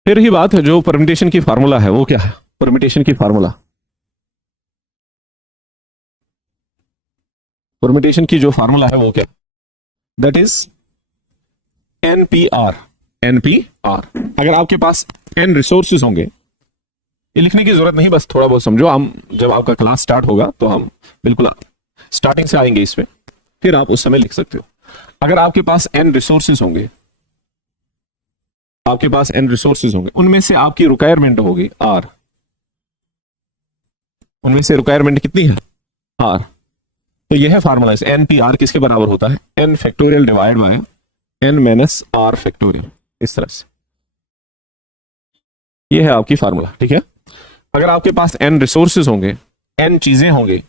फिर ही बात जो परमिटेशन की फार्मूला है वो क्या है? परमिटेशन की फार्मूला, परमिटेशन की जो फार्मूला है वो क्या? That is NPR। NPR। अगर आपके पास n रिसोर्सेज होंगे, ये लिखने की जरूरत नहीं, बस थोड़ा बहुत समझो, हम जब आपका क्लास स्टार्ट होगा तो हम बिल्कुल स्टार्टिंग से आएंगे इसमें, फिर आप उस समय लिख सकते हो। अगर आपके पास n रिसोर्सेज होंगे, आपके पास n रिसोर्सेज होंगे, उनमें से आपकी रिक्वायरमेंट होगी R, उनमें से रिक्वायरमेंट कितनी है? R। तो यह है फार्मूला, NPR किसके बराबर होता है? n factorial divide by n minus R factorial, इस तरह से। यह है आपकी फार्मूला, ठीक है। अगर आपके पास n रिसोर्सेज होंगे, n चीजें होंगी,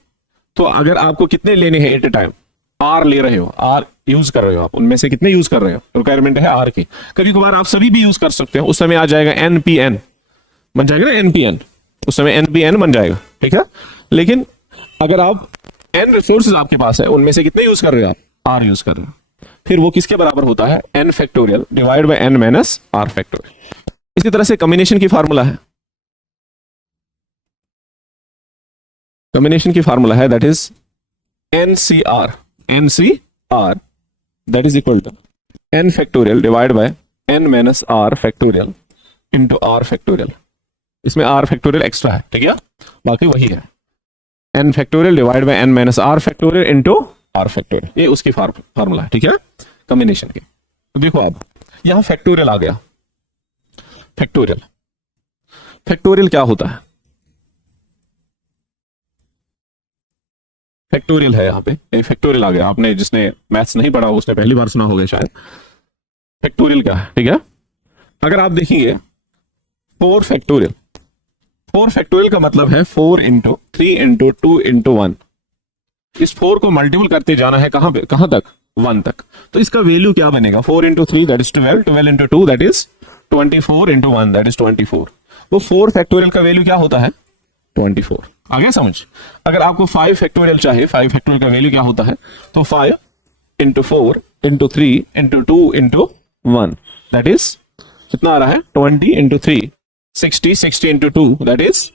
तो अगर आपको कितने लेने हैं एट ए टाइम, r ले रहे हो, r यूज कर रहे हो आप, उनमें से कितने यूज कर रहे हो, रिक्वायरमेंट है r की। कभी कभार आप सभी भी यूज कर सकते हो, उस समय आ जाएगा npn, बन जाएगा ना npn, उस समय npn बन जाएगा, ठीक है। लेकिन अगर आप n रिसोर्सेज आपके पास है, उनमें से कितने यूज कर रहे हो आप, r यूज कर रहे हो, फिर वो किसके बराबर होता है, n factorial divide by n minus r factorial. इसी तरह से कॉम्बिनेशन की फार्मूला है, कॉम्बिनेशन की फार्मूला है that is NCR that is equal to n factorial divide by n minus r factorial into r factorial. इसमें r फैक्टोरियल एक्स्ट्रा है, ठीक है, बाकी वही है, n factorial divide by n minus r factorial into r factorial, ये उसकी formula है, ठीक है, कॉम्बिनेशन की। तो देखो आप यहां फैक्टोरियल आ गया, फैक्टोरियल, फैक्टोरियल क्या होता है, फैक्टोरियल है यहाँ पे, ये फैक्टोरियल आ गया। आपने जिसने मैथ्स नहीं पढ़ा उसने पहली बार सुना होगा शायद। फैक्टोरियल क्या है, ठीक है। अगर आप देखिए 4 फैक्टोरियल, 4 फैक्टोरियल का मतलब है 4 इंटू 3 इंटू 2 इंटू 1। इस 4 को मल्टीपल करते जाना है कहां पे, कहां तक, 1 तक। तो इसका वैल्यू क्या बनेगा, 4 into 3 that is 12, 12 into 2 that is 24 into 1 that is 24। वो 4 फैक्टोरियल का वैल्यू क्या होता है, 24। आगे समझ। अगर आपको 5 फैक्टोरियल चाहिए, 5 फैक्टोरियल का वैल्यू क्या होता है, तो 5 into 4 into 3 into 2 into 1 that is कितना आ रहा है, 20 इंटू 3 60, 60 इंटू 2 दैट इज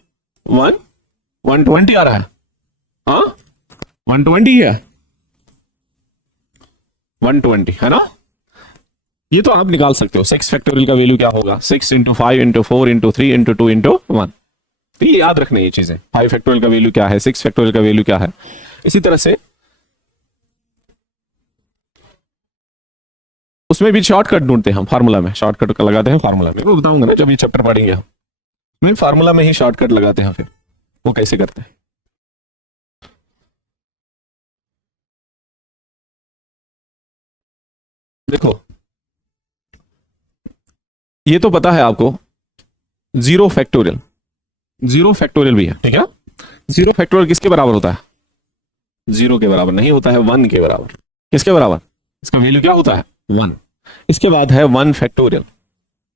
120 आ रहा है, हाँ 120 है, 120 है ना। ये तो आप निकाल सकते हो 6 फैक्टोरियल का वैल्यू क्या होगा, 6 into 5 into 4 into 3 into 2 into 1। तो ये याद रखना ये चीजें, 5 फैक्टोरियल का वैल्यू क्या है, 6 फैक्टोरियल का वैल्यू क्या है। इसी तरह से उसमें भी शॉर्टकट ढूंढते हैं हम, फार्मूला में शॉर्टकट लगाते हैं, फार्मूला में वो बताऊंगा ना जब ये चैप्टर पढ़ेंगे हम, मैं फार्मूला में ही शॉर्टकट लगाते हैं, फिर वो कैसे करते हैं। देखो ये तो पता है आपको, 0 फैक्टोरियल, 0 फैक्टोरियल भी है, ठीक है। 0 फैक्टोरियल किसके बराबर होता है, 0 के बराबर नहीं होता है, 1 के बराबर। किसके बराबर, इसका वैल्यू क्या होता है, 1। इसके बाद है 1 फैक्टोरियल,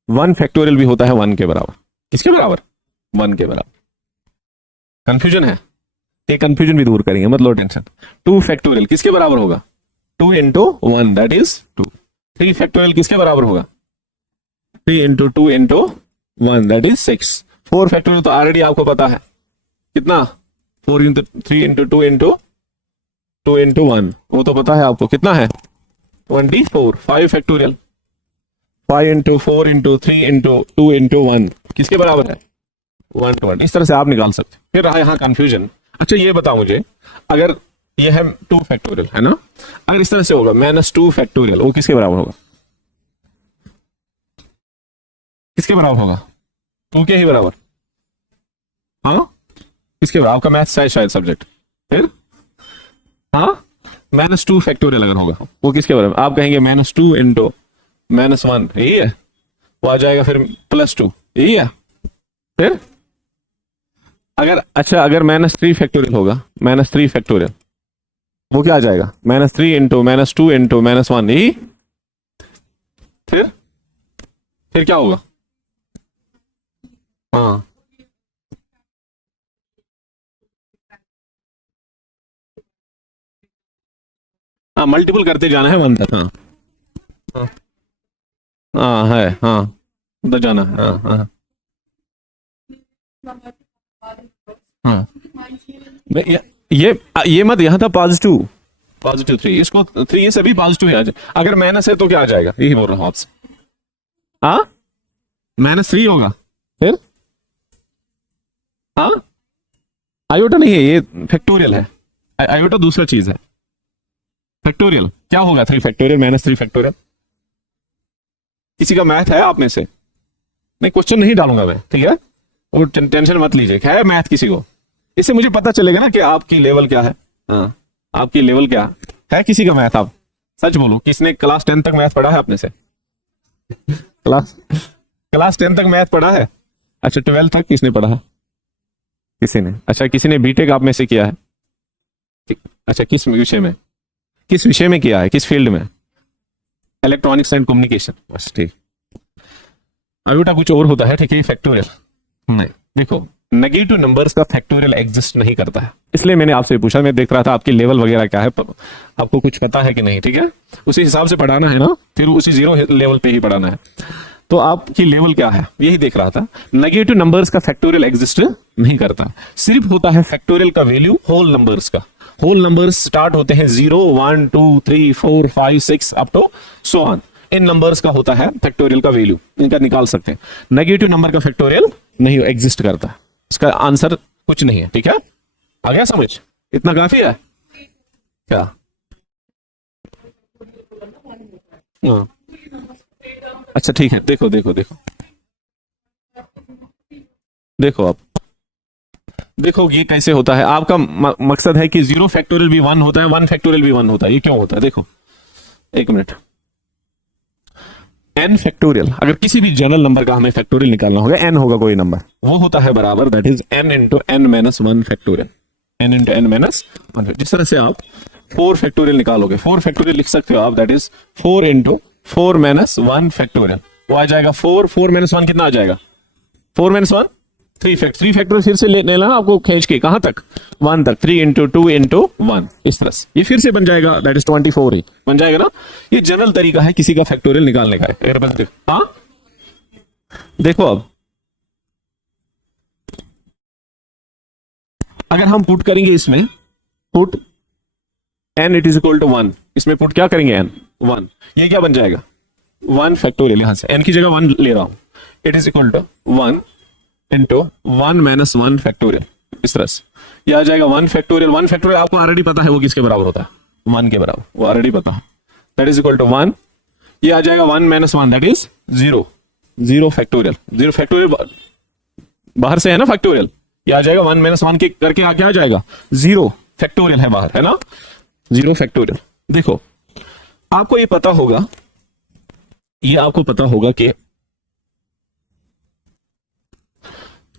1 फैक्टोरियल भी होता है 1 के बराबर। किसके बराबर, 1 के बराबर। कंफ्यूजन है, ये कंफ्यूजन भी दूर करेंगे, मत लो टेंशन। 2 फैक्टोरियल किसके बराबर होगा, 2 इंटू 1 दैट इज 2। 3 फैक्टोरियल किसके बराबर होगा, 3 into 2 into 1 that is 6। 4 factorial तो ऑलरेडी आपको पता है कितना, 4 इंटू 3 इंटू 2 इंटू 2 इंटू 1, वो तो पता है आपको कितना है, 24। 5 factorial, 5 into 4 into 3 into 2 into 1 किसके बराबर है, 120। इस तरह से आप निकाल सकते। फिर रहा यहाँ कंफ्यूजन। अच्छा ये बताओ मुझे, अगर ये है 2 फैक्टोरियल है ना, अगर इस तरह से होगा -2 फैक्टोरियल, वो किसके बराबर होगा, किसके बराबर होगा, 2 के ही बराबर, हाँ किसके बराबर, आपका मैथ्स है शायद सब्जेक्ट, फिर हाँ -2 फैक्टोरियल अगर होगा वो किसके बराबर, आप कहेंगे -2 इंटू -1, यही है, वो आ जाएगा फिर +2, यही है। फिर अगर अच्छा अगर -3 फैक्टोरियल होगा, -3 फैक्टोरियल वो क्या आ जाएगा, -3 इंटू -2 इंटू -1, यही। फिर क्या होगा, हाँ हाँ मल्टीपल करते जाना है 1 तक, हाँ हाँ हाँ है, हाँ उधर जाना है, हाँ हाँ हाँ। ये मत, यहाँ था +2 3, इसको 3 ये सभी पॉजिटिव आ जाए। अगर माइनस है तो क्या आ जाएगा, यही बोल रहा हूँ आपसे, हाँ -3 होगा, फिर हाँ आयोटा नहीं है, ये फैक्टोरियल है, आयोटा दूसरा चीज है। फैक्टोरियल क्या होगा, 3 फैक्टोरियल -3 फैक्टोरियल। किसी का मैथ है आप में से, नहीं क्वेश्चन नहीं डालूंगा मैं, ठीक है, और टेंशन मत लीजिए, है मैथ किसी को, इससे मुझे पता चलेगा ना कि आपकी लेवल क्या है, हाँ आपकी लेवल क्या है किसी का मैथ। आप सच बोलो, किसने क्लास 10 तक मैथ पढ़ा है अपने से, क्लास 10 तक मैथ पढ़ा है, अच्छा 12 तक किसने पढ़ा है, किसी ने, अच्छा किसी ने बीटेक आप में से किया है? अच्छा किस विषय में, किस विषय में किया है, किस फील्ड में? इलेक्ट्रॉनिक्स एंड कम्युनिकेशन, बस ठीक। अभी बेटा कुछ और होता है, ठीक है, फैक्टोरियल नहीं। देखो नेगेटिव नंबर्स का फैक्टोरियल एग्जिस्ट नहीं करता है, इसलिए मैंने आपसे पूछा, मैं देख रहा था आपकी लेवल वगैरह क्या है, आपको कुछ पता है कि नहीं, ठीक है, उसी हिसाब से पढ़ाना है ना, फिर उसी जीरो लेवल पे ही पढ़ाना है। तो आपकी लेवल क्या है यही देख रहा था। नेगेटिव नंबर्स का फैक्टोरियल एग्जिस्ट नहीं करता, सिर्फ होता है फैक्टोरियल का वैल्यू होल नंबर्स का। होल नंबर्स स्टार्ट होते हैं 0 1 2 3 4 5 6 अप टू सो ऑन, इन नंबर्स का होता है फैक्टोरियल का वैल्यू, इनका निकाल सकते हैं। नेगेटिव नंबर का फैक्टोरियल नहीं एग्जिस्ट करता, इसका आंसर कुछ नहीं है, ठीक है, आ गया समझ, इतना काफी है क्या? हाँ अच्छा ठीक है, देखो देखो देखो देखो आप देखो ये कैसे होता है। आपका मकसद है कि 0 फैक्टोरियल भी 1 होता है, 1 फैक्टोरियल भी 1 होता है, ये क्यों होता है? देखो एक मिनट, n फैक्टोरियल, अगर किसी भी जनरल नंबर का हमें फैक्टोरियल निकालना होगा, n होगा कोई नंबर, वो होता है बराबर that is n into n minus 1 factorial, n into n minus 1। जिस तरह से आप 4 फैक्टोरियल निकालोगे, 4 फैक्टोरियल लिख सकते हो आप, that is 4 into 4 minus 1 factorial, वो आ जाएगा 4 माइनस 1 कितना आ जाएगा? 4 माइनस 1 3 फैक्टोरियल फिर से लेना आपको खींच के, कहां तक? 1 तक, 3 इंटू 2 इंटू 1, इस तरह से ये फिर से बन जाएगा, दैट इज 24 ही बन जाएगा ना। ये जनरल तरीका है किसी का फैक्टोरियल निकालने का। हाँ देखो अब अगर हम पुट करेंगे इसमें, put n it is equal to 1, इसमें पुट क्या करेंगे n 1, ये क्या बन जाएगा? 1 फैक्टोरियल, यहां से n की जगह 1 ले रहा हूं, it is equal to 1 into 1 minus 1 factorial, इस तरह से ये आ जाएगा 1 फैक्टोरियल। 1 फैक्टोरियल आपको ऑलरेडी पता है वो किसके बराबर होता है? 1 के बराबर, वो ऑलरेडी पता है, दैट इज इक्वल टू 1, ये आ जाएगा 1 minus 1 that is 0 factorial. 0 factorial बाहर से है ना फैक्टोरियल, ये आ जाएगा 1 माइनस 1 के करके आगे आ जाएगा 0 फैक्टोरियल है बाहर, है ना, 0 फैक्टोरियल। देखो आपको ये पता होगा, ये आपको पता होगा कि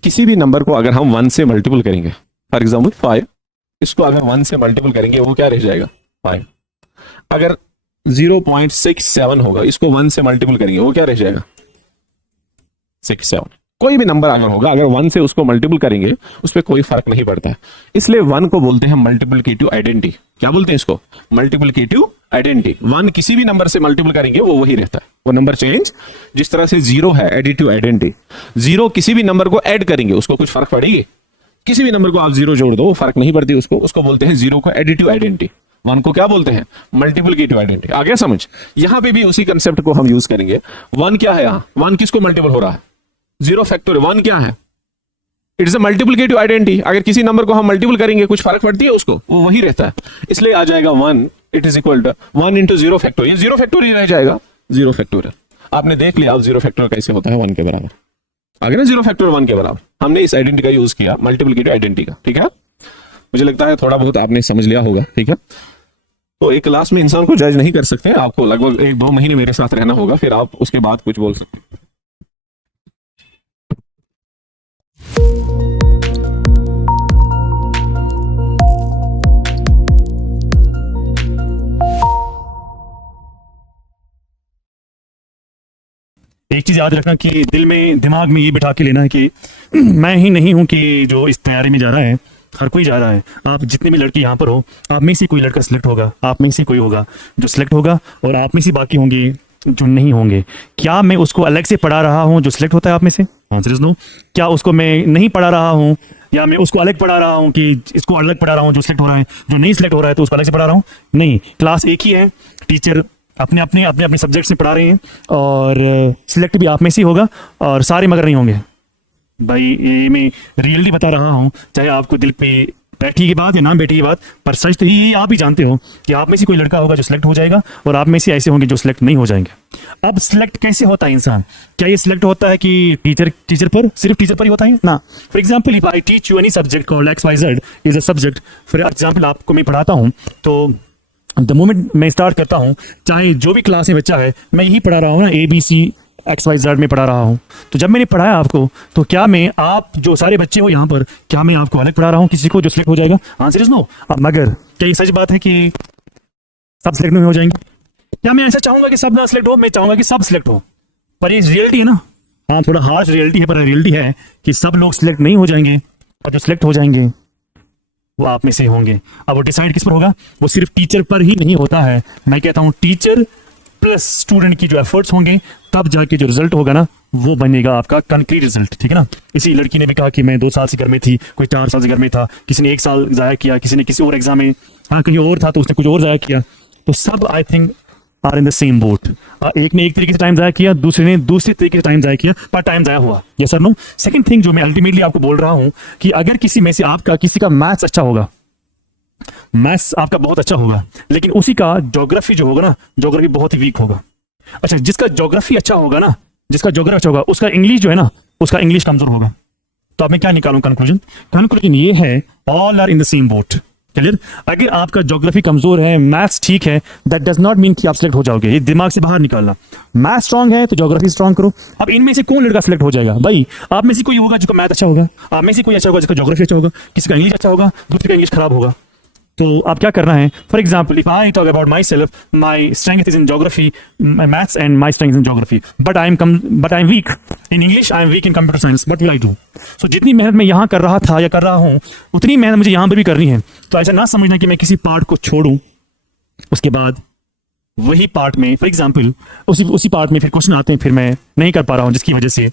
किसी भी नंबर को अगर हम 1 से मल्टीपल करेंगे, फॉर एग्जाम्पल 5, इसको अगर 1 से मल्टीपल करेंगे वो क्या रह जाएगा? 5। अगर 0.67 होगा, इसको 1 से मल्टीपल करेंगे वो क्या रह जाएगा? 67। कोई भी नंबर अगर होगा, अगर 1 से उसको मल्टीपल करेंगे उस पर कोई फर्क नहीं पड़ता है, इसलिए 1 को बोलते हैं मल्टीप्लिकेटिव आइडेंटिटी। क्या बोलते हैं इसको? Multiplicative identity. 1 किसी भी नंबर से मल्टीपल करेंगे वो वही रहता है, वो नंबर चेंज, जिस तरह से 0 है एडिटिव आइडेंटिटी, 0 किसी भी नंबर को ऐड करेंगे उसको कुछ फर्क पड़ेगी? किसी भी नंबर को आप 0 जोड़ दो फर्क नहीं पड़ती उसको बोलते हैं 0 को एडिटिव आइडेंटिटी। 1 को क्या बोलते हैं? Multiplicative identity. आ गया समझ? यहां पे भी उसी कंसेप्ट को हम यूज करेंगे। 1 क्या है यहां? 1 किसको मल्टीपल हो रहा है? 0 फैक्टोरियल। 1 क्या है? It is a multiplicative identity. अगर किसी नंबर को हम मल्टीपल करेंगे कुछ फर्क पड़ती है उसको? वो वही रहता है, इसलिए आ जाएगा 1 it is equal to 1 into 0 factorial. 0 factorial रह जाएगा 0 फैक्टोरियल। आपने देख लिया अब 0 फैक्टोरियल कैसे होता है 1 के बराबर। आगे ना 0 फैक्टोरियल 1 के बराबर। हमने इस आइडेंटिटी का यूज किया, मल्टीप्लिकेटिव आइडेंटिटी का। ठीक है, मुझे लगता है थोड़ा बहुत आपने समझ लिया होगा। ठीक है, तो एक क्लास में इंसान को जज नहीं कर सकते, आपको लगभग 1-2 महीने मेरे साथ रहना होगा, फिर आप उसके बाद कुछ बोल सकते हैं। एक चीज याद रखना कि दिमाग में ये बिठा के लेना है कि मैं ही नहीं हूं कि जो इस तैयारी में जा रहा है, हर कोई जा रहा है। आप जितने भी लड़के यहाँ पर हो, आप में से कोई लड़का सिलेक्ट होगा, आप में से कोई होगा जो सिलेक्ट होगा, और आप में से बाकी होंगे जो नहीं होंगे। क्या मैं उसको अलग से पढ़ा रहा हूँ जो सिलेक्ट होता है आप में से? Answer is no. क्या उसको मैं नहीं पढ़ा रहा हूँ, या मैं उसको अलग पढ़ा रहा हूँ कि इसको अलग पढ़ा रहा हूँ जो सिलेक्ट हो रहा है, जो नहीं सिलेक्ट हो रहा है तो उसको अलग से पढ़ा रहा हूँ? नहीं, क्लास एक ही है, टीचर अपने अपने सब्जेक्ट से पढ़ा रहे हैं, और सिलेक्ट भी आप में से होगा, और सारे मगर नहीं होंगे। भाई ये मैं रियलिटी बता रहा हूँ, चाहे आपको दिल पे बैठी की बात या ना बैठी की बात, पर सच तो ये आप ही जानते हो कि आप में से कोई लड़का होगा जो सिलेक्ट हो जाएगा, और आप में से ऐसे होंगे जो सिलेक्ट नहीं हो जाएंगे। अब सिलेक्ट कैसे होता है इंसान? क्या ये सिलेक्ट होता है कि टीचर पर, सिर्फ टीचर पर ही होता है ना? For example, if I teach you any subject called XYZ is a subject, for example आपको मैं पढ़ाता हूँ, तो द मोमेंट मैं स्टार्ट करता हूँ, चाहे जो भी क्लास में बच्चा है, मैं यही पढ़ा रहा हूँ ना, ABC XYZ में पढ़ा रहा हूँ। तो जब मैंने पढ़ाया आपको, तो क्या मैं, आप जो सारे बच्चे हो यहाँ पर, क्या मैं आपको अलग पढ़ा रहा हूँ किसी को जो सिलेक्ट हो जाएगा? Answer is no. मगर क्या ये सच बात है कि सब सिलेक्ट नहीं हो जाएंगे? क्या मैं ऐसा चाहूंगा कि सब ना सिलेक्ट हो? मैं चाहूंगा कि सब सिलेक्ट हो, पर ये रियलिटी है ना। हाँ, थोड़ा हार्श रियलिटी है, पर रियलिटी है कि सब लोग सिलेक्ट नहीं हो जाएंगे, और जो सिलेक्ट हो जाएंगे वो आप में से होंगे। अब वो डिसाइड किस पर होगा? वो सिर्फ टीचर पर ही नहीं होता है। मैं कहता हूँ टीचर प्लस स्टूडेंट की जो एफर्ट्स होंगे, तब जाके जो रिजल्ट होगा ना, वो बनेगा आपका कंक्रीट रिजल्ट, ठीक है ना। इसी लड़की ने भी कहा कि मैं 2 साल से घर में थी, कोई 4 साल से घर में था, किसी ने 1 साल जाया किया, किसी ने किसी और एग्जाम में, हाँ कहीं और था तो उसने कुछ और जाया किया। तो सब I think are in the same boat. एक ने एक तरीके से टाइम जाया किया, दूसरे ने दूसरे तरीके से टाइम जाया किया, पर टाइम जाया हुआ। Yes sir no. Second thing जो मैं अल्टीमेटली आपको बोल रहा हूं कि अगर किसी में से आपका किसी का मैथ्स अच्छा होगा, मैथ्स आपका बहुत अच्छा होगा, लेकिन उसी का ज्योग्राफी जो होगा ना, ज्योग्राफी बहुत ही वीक होगा। अच्छा, जिसका ज्योग्राफी अच्छा होगा ना, जिसका ज्योग्राफी अच्छा होगा, उसका इंग्लिश जो है ना, उसका इंग्लिश कमजोर होगा। तो अब मैं क्या निकालूं कंक्लूजन? कंक्लूजन ये है, all are in the same boat. Clear? अगर आपका ज्योग्राफी कमजोर है, मैथ्स ठीक है, दैट डज नॉट मीन कि आप सिलेक्ट हो जाओगे। ये दिमाग से बाहर निकालना। मैथ्स स्ट्रांग है तो ज्योग्राफी स्ट्रांग करो। अब इनमें से कौन लड़का सिलेक्ट हो जाएगा? भाई आप में से कोई होगा जिसका मैथ अच्छा होगा, आप में से कोई अच्छा होगा जिसका ज्योग्राफी अच्छा होगा, किसी का इंग्लिश अच्छा होगा, दूसरे का इंग्लिश खराब होगा। तो आप क्या करना है? For example, if I talk about myself, my strength is in geography, maths and my strength in geography, but I am weak in English, I am weak in computer science, what will I do? So जितनी मेहनत मैं यहाँ कर रहा था या कर रहा हूँ, उतनी मेहनत मुझे यहाँ पर भी करनी है। तो ऐसा ना समझना कि मैं किसी पार्ट को छोड़ूं, उसके बाद वही पार्ट में, फॉर एग्जाम्पल उसी पार्ट में फिर क्वेश्चन आते हैं, फिर मैं नहीं कर पा रहा हूँ, जिसकी वजह से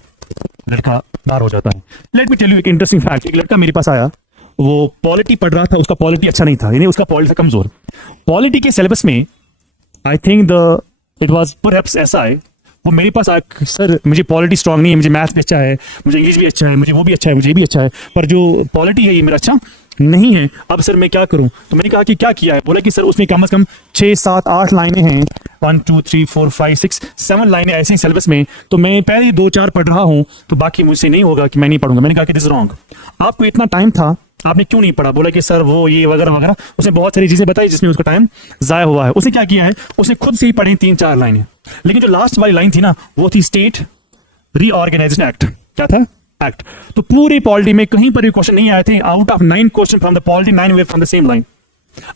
लड़का बाहर हो जाता है। लेट मी टेल यू एक इंटरेस्टिंग फैक्ट। एक लड़का मेरे पास आया, वो पॉलिटी पढ़ रहा था, उसका पॉलिटी अच्छा नहीं था, यानी उसका पॉलिटी था कमजोर। पॉलिटी के सिलेबस में I think it was perhaps SI, वो मेरे पास आया, सर मुझे पॉलिटी स्ट्रांग नहीं है, मुझे मैथ भी अच्छा है, मुझे इंग्लिश भी अच्छा है, मुझे वो भी अच्छा है, मुझे भी अच्छा है, पर जो पॉलिटी है ये मेरा अच्छा नहीं है। अब सर मैं क्या करूं? तो मैंने कहा कि क्या किया है? बोला कि सर उसमें कम से कम 6, 7, 8 लाइनें हैं, 1, 2, 3, 4, 5, 6, 7 लाइनें ऐसे ही सिलेबस में। तो मैं पहले 2, 4 पढ़ रहा हूं, तो बाकी मुझसे नहीं होगा कि मैं नहीं पढ़ूंगा। मैंने कहा कि दिस रॉन्ग। आपको इतना टाइम था, आपने क्यों नहीं पढ़ा? बोला कि सर वो ये वगैरह वगैरह। उसने बहुत सारी चीजें बताई जिसमें उसका टाइम जाया हुआ है। उसने क्या किया है? उसने खुद से ही पढ़ी 3, 4 लाइनें, लेकिन जो लास्ट वाली लाइन थी ना, वो थी स्टेट रीऑर्गेनाइजेशन एक्ट। क्या था? एक्ट। तो पूरी पॉलिटी में कहीं पर भी क्वेश्चन नहीं आए थे। Out of 9 question from the polity, 9 way from the same line.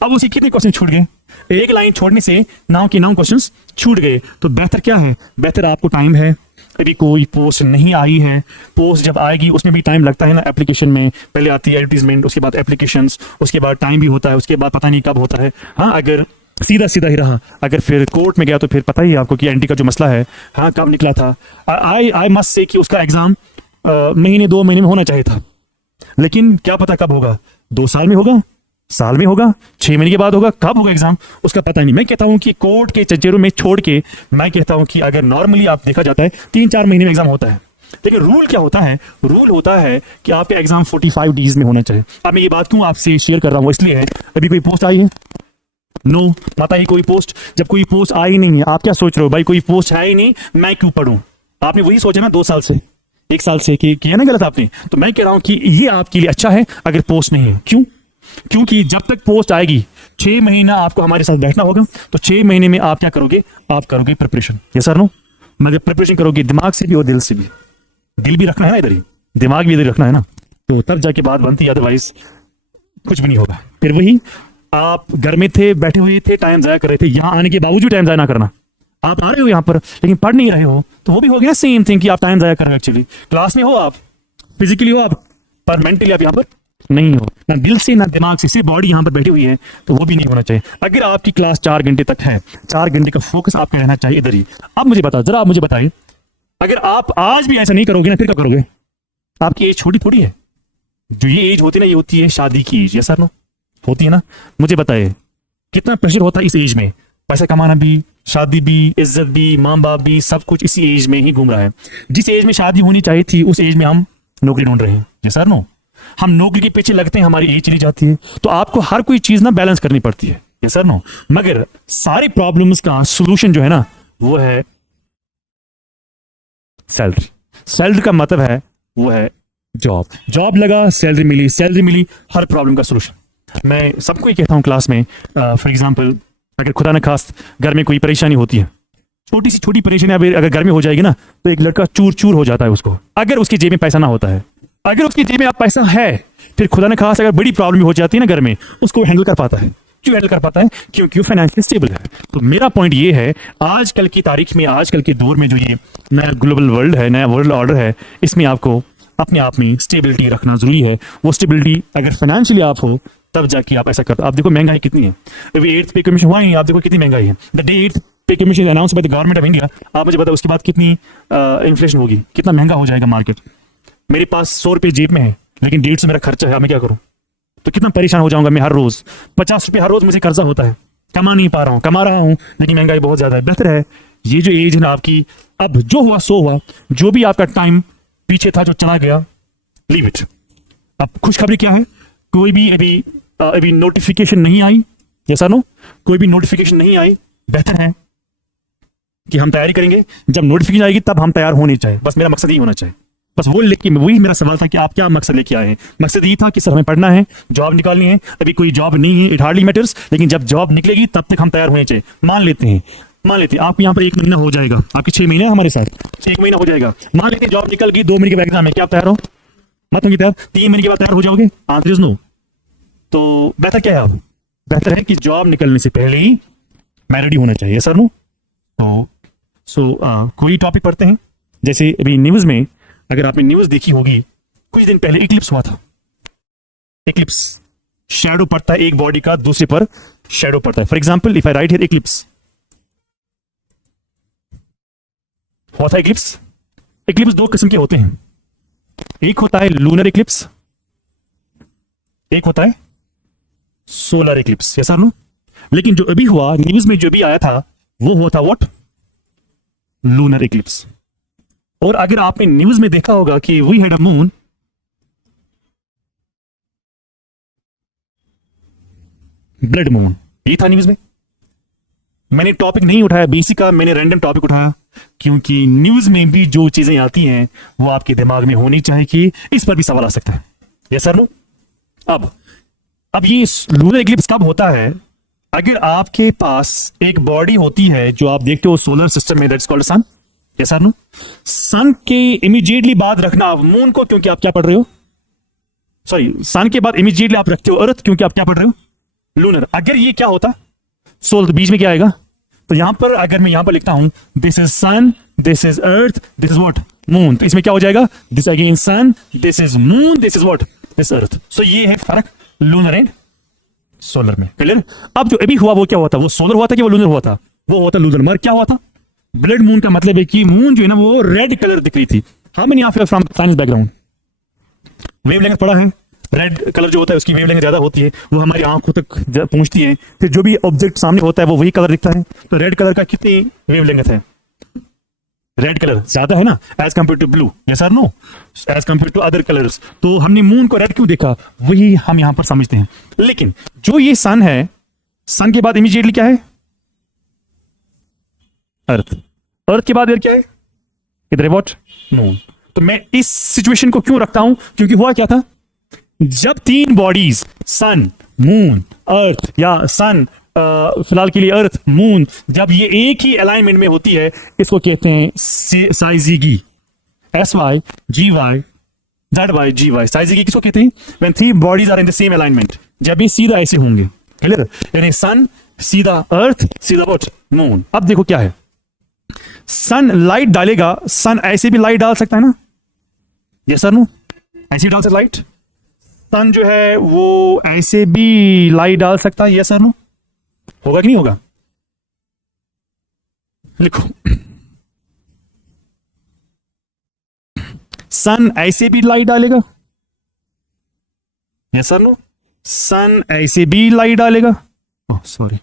अब उसे कितने क्वेश्चन छूट गए? एक लाइन छोड़ने से 9 के 9 क्वेश्चंस छूट गए। तो बेहतर क्या है? बेहतर आपको टाइम है, अभी कोई पोस्ट नहीं आई है, पोस्ट जब आएगी उसमें भी टाइम लगता है ना। एप्लीकेशन में पहले आती है एडवर्टीजमेंट, उसके बाद एप्लीकेशंस, उसके बाद टाइम भी होता है, उसके बाद पता नहीं कब होता है। हाँ, अगर सीधा सीधा ही रहा, अगर फिर कोर्ट में गया तो फिर पता ही है आपको कि एंटी का जो मसला है, हाँ कब निकला था। आई मस्ट से कि उसका एग्जाम महीने 2 महीने में होना चाहिए था, लेकिन क्या पता कब होगा? 2 साल में होगा, साल में होगा, 6 महीने के बाद होगा, कब होगा एग्जाम उसका पता नहीं। मैं कहता हूं कि कोर्ट के चचेरों में छोड़ के मैं कहता हूं कि अगर नॉर्मली आप देखा जाता है 3-4 महीने में एग्जाम होता है, लेकिन रूल क्या होता है? रूल होता है कि आपका एग्जाम 45 डेज में होना चाहिए। अब मैं ये बात क्यों आपसे शेयर कर रहा हूं? इसलिए है, अभी कोई पोस्ट आई है? नो, मत आई कोई पोस्ट। जब कोई पोस्ट आई नहीं है, आप क्या सोच रहे हो? भाई कोई पोस्ट है ही नहीं, मैं क्यों पढ़ूं? आपने वही सोचा ना 2 साल से, 1 साल से कि किया ना गलत आपने। तो मैं कह रहा हूं कि ये आपके लिए अच्छा है अगर पोस्ट नहीं है। क्यों? क्योंकि जब तक पोस्ट आएगी 6 महीना आपको हमारे साथ बैठना होगा। तो 6 महीने में आप क्या करोगे? आप करोगे प्रिपरेशन। Yes sir no? मगर प्रिपरेशन करोगे दिमाग से भी और दिल से भी। दिल भी रखना है ना इधर ही, दिमाग भी इधर रखना है ना, तो तब जाके बात बनती है, अदरवाइज कुछ भी नहीं होगा। फिर वही, आप घर में थे, बैठे हुए थे, टाइम जाया कर रहे थे। यहाँ आने के बावजूद टाइम जाया ना करना। आप आ रहे हो यहाँ पर लेकिन पढ़ नहीं रहे हो, तो वो भी हो गया सेम थिंग कि आप टाइम जाया कर रहे हो। एक्चुअली क्लास में हो आप, फिजिकली हो आप, पर मेंटली आप यहाँ पर नहीं हो, ना दिल से ना दिमाग से, सिर्फ बॉडी यहाँ पर बैठी हुई है, तो वो भी नहीं होना चाहिए। अगर आपकी क्लास 4 घंटे तक है, 4 घंटे का फोकस आपका रहना चाहिए इधर ही। अब मुझे बताओ, जरा आप मुझे बताइए, अगर आप आज भी ऐसा नहीं करोगे ना, फिर क्या करोगे? आपकी एज छोटी थोड़ी है। जो ये एज होती है ना, ये होती है शादी की एज। यस और नो? होती है ना? मुझे बताइए कितना प्रेशर होता है इस एज में। पैसा कमाना भी, शादी भी, इज्जत भी, माँ बाप भी, सब कुछ इसी एज में ही घूम रहा है। जिस एज में शादी होनी चाहिए थी, उस एज में हम नौकरी ढूंढ रहे हैं। यस और नो? हम नौकरी के पीछे लगते हैं, हमारी एज चली जाती है। तो आपको हर कोई चीज ना बैलेंस करनी पड़ती है। यस और नो? मगर सारी प्रॉब्लम्स का सोल्यूशन जो है ना, वो है सैलरी। सैलरी का मतलब है, वो है जॉब। जॉब लगा, सैलरी मिली, सैलरी मिली, हर प्रॉब्लम का सोल्यूशन। मैं सबको ही कहता हूं क्लास में, फॉर एग्जांपल अगर खुदा न खास्त घर में कोई परेशानी होती है, छोटी सी छोटी परेशानी अगर घर में हो जाएगी ना, तो एक लड़का चूर चूर हो जाता है उसको, अगर उसकी जेब में पैसा ना होता है। अगर उसकी जेब में अब पैसा है, फिर खुदा ने खास अगर बड़ी प्रॉब्लम हो जाती है ना घर में, उसको हैंडल कर पाता है। क्यों हैंडल कर पाता है? क्योंकि वो फाइनेंशियली स्टेबल है। तो मेरा पॉइंट ये है, आजकल की तारीख में, आजकल के दौर में जो ये नया ग्लोबल वर्ल्ड है, नया वर्ल्ड ऑर्डर है, इसमें आपको अपने आप में स्टेबिलिटी रखना जरूरी है। वो स्टेबिलिटी अगर फाइनेंशियली आप हो, तब जाके आप ऐसा करते। आप देखो महंगाई कितनी है, अभी 8th पे कमीशन हुआ ही, आप देखो कितनी महंगाई है। द डे 8th पे commission announce by the government of India, आप मुझे बताओ उसके बाद कितनी इन्फ्लेशन होगी, कितना महंगा हो जाएगा मार्केट। मेरे पास 100 रुपये जेब में है, लेकिन 150 मेरा खर्चा है, मैं क्या करूं? तो कितना परेशान हो जाऊंगा मैं हर रोज। 50 रुपये हर रोज मुझे कर्जा होता है, कमा नहीं पा रहा हूँ, कमा रहा हूँ लेकिन महंगाई बहुत ज्यादा है। बेहतर है ये जो एज है ना आपकी, अब जो हुआ सो हुआ, जो भी आपका टाइम पीछे था जो चला गया, लीव इट। अब खुशखबरी क्या है? कोई भी अभी नोटिफिकेशन नहीं आई, जैसा नो, कोई भी नोटिफिकेशन नहीं आई। बेहतर है कि हम तैयारी करेंगे, जब नोटिफिकेशन आएगी तब हम तैयार होने चाहिए। बस मेरा मकसद ही होना चाहिए। बस वो लेके वही मेरा सवाल था कि आप क्या मकसद लेके आए हैं। मकसद ये था कि सर हमें पढ़ना है, जॉब निकालनी है। अभी कोई जॉब नहीं है, इट हार्डली मैटर्स, लेकिन जब जॉब निकलेगी तब तक हम तैयार होने चाहिए। मान लेते हैं आपको यहाँ पर 1 महीना हो जाएगा, आपके 6 महीने हमारे साथ 1 महीना हो जाएगा। मान लेते हैं जॉब निकल गई, 2 महीने के बाद एग्जाम है, क्या आप तैयार हो? मत होंगे तैयार? 3 महीने के बाद तैयार हो जाओगे? Answer is no. तो बेहतर क्या है? आप बेहतर है कि जॉब निकलने से पहले ही मैं रेडी होना चाहिए, सर नो। तो कोई टॉपिक पढ़ते हैं। जैसे अभी न्यूज में, अगर आपने न्यूज देखी होगी, कुछ दिन पहले इक्लिप्स हुआ था। इक्लिप्स, शैडो पड़ता है एक बॉडी का दूसरे पर, शैडो पड़ता है। For example if I write here Eclipse, हुआ था इक्लिप्स। इक्लिप्स 2 किस्म के होते हैं, एक होता है लूनर इक्लिप्स, एक होता है सोलर इक्लिप्स। यस और नो? लेकिन जो अभी हुआ न्यूज में, जो भी आया था, वो हुआ था व्हाट? Lunar Eclipse. और अगर आपने न्यूज में देखा होगा कि we had a moon, blood moon, ये था न्यूज में। मैंने टॉपिक नहीं उठाया बीसी का, मैंने रैंडम टॉपिक उठाया, क्योंकि न्यूज में भी जो चीजें आती हैं वो आपके दिमाग में होनी चाहिए कि इस पर भी सवाल आ सकता है। Yes sir no? अब ये लूनर इक्लिप्स कब होता है? अगर आपके पास एक बॉडी होती है जो आप देखते हो सोलर सिस्टम में, that's called sun. Yes sir no? Sun के इमीडिएटली बाद रखना मून को, क्योंकि आप क्या पढ़ रहे हो? सॉरी, सन के बाद इमीडिएटली आप रखते हो अर्थ, क्योंकि आप क्या पढ़ रहे हो? लूनर। अगर ये क्या होता सोल, तो बीच में क्या आएगा? तो यहां पर अगर मैं यहां पर लिखता हूं this is sun, this is earth, this is what? Moon. तो इसमें क्या हो जाएगा? This again sun, this is moon, this is what? This earth. So ये है फर्क लूनर एंड सोलर में। क्लियर? अब जो अभी हुआ वो क्या हुआ था? वो सोलर हुआ था कि वो लूनर हुआ था? वो हुआ था लूनर। मगर क्या हुआ था? ब्लड मून का मतलब है कि मून जो है ना वो रेड कलर दिख रही थी। How many of you from science background? Wavelength पढ़ा है? रेड कलर जो होता है उसकी वेवलेंथ ज्यादा होती है, वो हमारी आंखों तक पहुंचती है। फिर जो भी ऑब्जेक्ट सामने होता है वो वही कलर दिखता है। तो रेड कलर का कितनी वेवलेंथ है? रेड कलर ज्यादा है ना as compare to blue. Yes और no? As compare to other colours. तो हमने मून को रेड क्यों देखा, वही हम यहां पर समझते हैं। लेकिन जो ये सन है, सन के बाद इमीडिएटली क्या है? अर्थ। अर्थ के बाद क्या है? इधर है व्हाट? मून। तो मैं इस सिचुएशन को क्यों रखता हूं? क्योंकि हुआ क्या था, जब 3 बॉडीज, सन, मून, अर्थ, या सन फिलहाल के लिए अर्थ, मून, जब ये एक ही अलाइनमेंट में होती है, इसको कहते हैं syzygy. SY GY ZY GY। Syzygy किसको कहते हैं? When 3 bodies are in the same alignment, जब ये सीधा ऐसे होंगे। क्लियर? यानी सन सीधा अर्थ, सीधा व्हाट? मून। अब देखो क्या है, सन लाइट डालेगा, सन ऐसे भी लाइट डाल सकता है ना? Yes sir no? ऐसे डाल सकता लाइट। सन जो है वो ऐसे भी लाइट डाल सकता है। Yes sir no? होगा कि नहीं होगा? लिखो, सन ऐसे भी लाइट डालेगा। Yes sir no? सन ऐसे भी लाइट डालेगा। Oh sorry,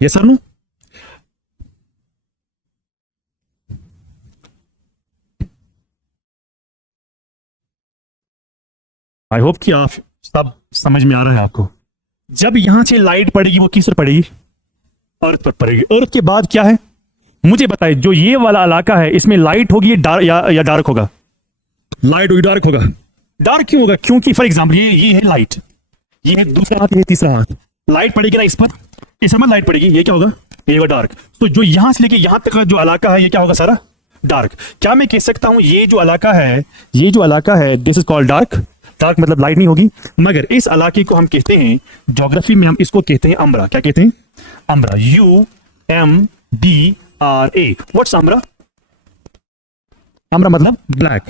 yes sir no? I hope कि आप सब समझ में आ रहा है आपको। जब यहां से लाइट पड़ेगी वो किस पर पड़ेगी? अर्थ पर पड़ेगी। अर्थ के बाद क्या है मुझे बताइए? जो ये वाला इलाका है इसमें लाइट होगी या डार्क होगा? लाइट होगी, डार्क होगा। डार्क क्यों होगा? क्योंकि फॉर एग्जाम्पल ये है लाइट, ये है दूसरा हाथ, ये तीसरा हाथ। लाइट पड़ेगी ना इस पर लाइट पड़ेगी, ये क्या होगा, ये होगा डार्क। तो जो यहां से लेके यहां तक का जो इलाका है ये क्या होगा, सारा डार्क। क्या मैं कह सकता हूं ये जो इलाका है this is called dark. Dark मतलब लाइट नहीं होगी, मगर इस इलाके को हम कहते हैं, ज्योग्राफी में हम इसको कहते हैं अम्ब्रा। क्या कहते हैं, umbra, UMBRA। What's umbra? Umbra मतलब ब्लैक,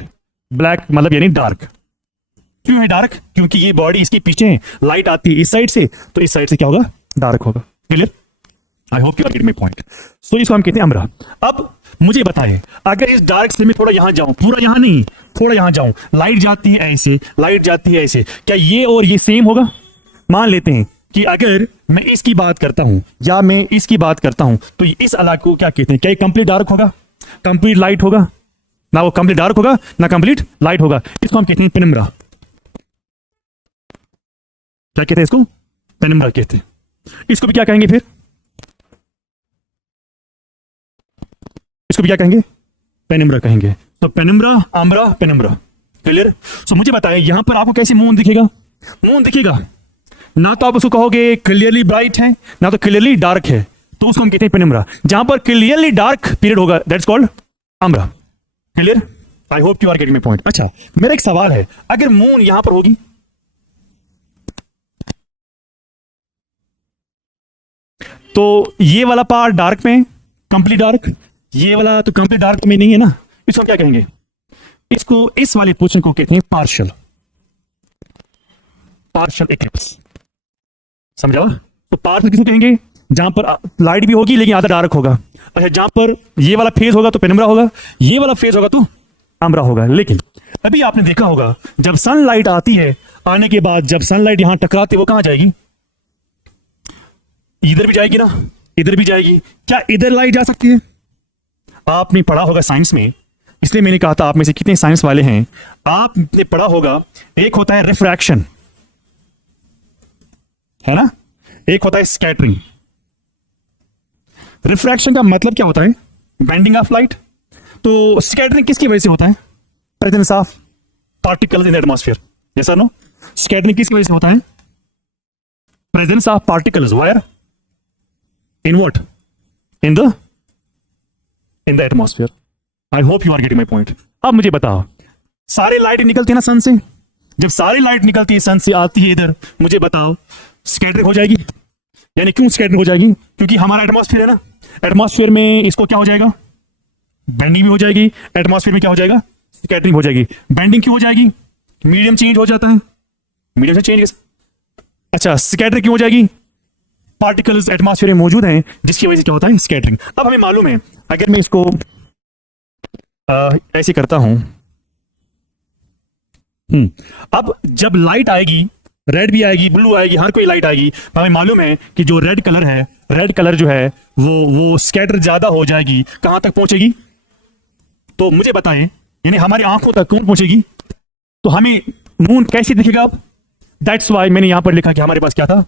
ब्लैक मतलब यानी डार्क। क्यों है डार्क? क्योंकि ये बॉडी इसके पीछे है, लाइट आती है इस साइड से, तो इस साइड से क्या होगा, डार्क होगा। Clear? I hope you are getting my point. So इसको हम कहते हैं अम्ब्रा। अब मुझे बताएं, अगर इस डार्क से मैं थोड़ा यहां जाऊं, पूरा यहां नहीं, थोड़ा यहां जाऊं, लाइट जाती है ऐसे, लाइट जाती है ऐसे, क्या ये और ये सेम होगा? मान लेते हैं कि अगर मैं इसकी बात करता हूं या मैं इसकी बात करता हूं, तो इस इलाके को क्या कहते हैं? क्या ये कंप्लीट डार्क होगा, कंप्लीट लाइट होगा? ना वो कंप्लीट डार्क होगा ना कंप्लीट लाइट होगा। इसको हम कहते हैं पेनिम्ब्रा। क्या कहते हैं इसको? पेनिम्ब्रा कहते हैं। इसको भी क्या कहेंगे फिर? इसको भी क्या कहेंगे? पेनिम्ब्रा कहेंगे। तो पेनिम्ब्रा, अम्ब्रा, पेनिम्ब्रा। क्लियर? सो मुझे बताएं यहां पर आपको कैसे मून दिखेगा? मून दिखेगा ना तो आप उसको कहोगे क्लियरली ब्राइट है, ना तो क्लियरली डार्क है, तो उसको हम कहते हैं पेनिम्ब्रा। जहां पर क्लियरली डार्क पीरियड होगा that's called umbra. Clear? I hope you are getting my point. अच्छा, मेरा एक सवाल है, अगर मून यहां पर होगी तो ये वाला पार्ट डार्क में, कंप्लीट डार्क, ये वाला तो कंप्लीट डार्क में नहीं है ना, इसको क्या कहेंगे? इसको, इस वाले पोर्शन को कहते हैं पार्शियल, पार्शियल इक्लिप्स। समझा? तो पार्शियल किसको कहेंगे? जहां पर लाइट भी होगी लेकिन आधा डार्क होगा। अच्छा, जहां पर ये वाला फेज होगा तो पेनिम्ब्रा होगा, ये वाला फेज होगा तो अम्ब्रा होगा। लेकिन अभी आपने देखा होगा जब सनलाइट आती है, आने के बाद जब सनलाइट यहां टकराती है वो कहां जाएगी? इधर भी जाएगी ना, इधर भी जाएगी। क्या इधर लाइट जा सकती है? आपने पढ़ा होगा साइंस में, इसलिए मैंने कहा था आप में से कितने साइंस वाले हैं, आपने पढ़ा होगा एक होता है रिफ्रैक्शन, है ना, एक होता है स्कैटरिंग। रिफ्रैक्शन का मतलब क्या होता है? Bending of light. तो स्कैटरिंग किसकी वजह से होता है? Presence of particles in atmosphere. Yes और नो? स्कैटरिंग किसकी वजह से होता है? Presence of particles where in what? In the atmosphere. I hope you are getting my point. अब मुझे बताओ, सारी लाइट निकलती है ना सन से, जब सारी लाइट निकलती है सन से आती है इधर, मुझे बताओ स्कैटरिंग हो जाएगी? यानी क्यों स्कैटरिंग हो जाएगी? क्योंकि हमारा एटमॉस्फेयर है ना, एटमॉस्फेयर में इसको क्या हो जाएगा? बेंडिंग भी हो जाएगी। एटमॉस्फेयर में क्या हो जाएगा? स्कैटरिंग हो जाएगी। बेंडिंग क्यों हो जाएगी? मीडियम चेंज हो जाता है, मीडियम से चेंज। अच्छा, स्कैटरिंग क्यों हो जाएगी? पार्टिकल्स एटमॉस्फेयर में मौजूद हैं जिसकी वजह से क्या होता है? स्कैटरिंग। अब हमें मालूम है, अगर मैं इसको ऐसे करता हूं, अब जब लाइट आएगी, रेड भी आएगी, ब्लू आएगी, हर कोई लाइट आएगी, तो हमें मालूम है कि जो रेड कलर है, रेड कलर जो है वो स्कैटर ज्यादा हो जाएगी। कहां तक पहुंचेगी? तो मुझे बताएं, यानी हमारी आंखों तक कौन पहुंचेगी? तो हमें मून कैसे दिखेगा? अब दैट्स वाई मैंने यहां पर लिखा कि हमारे पास क्या था।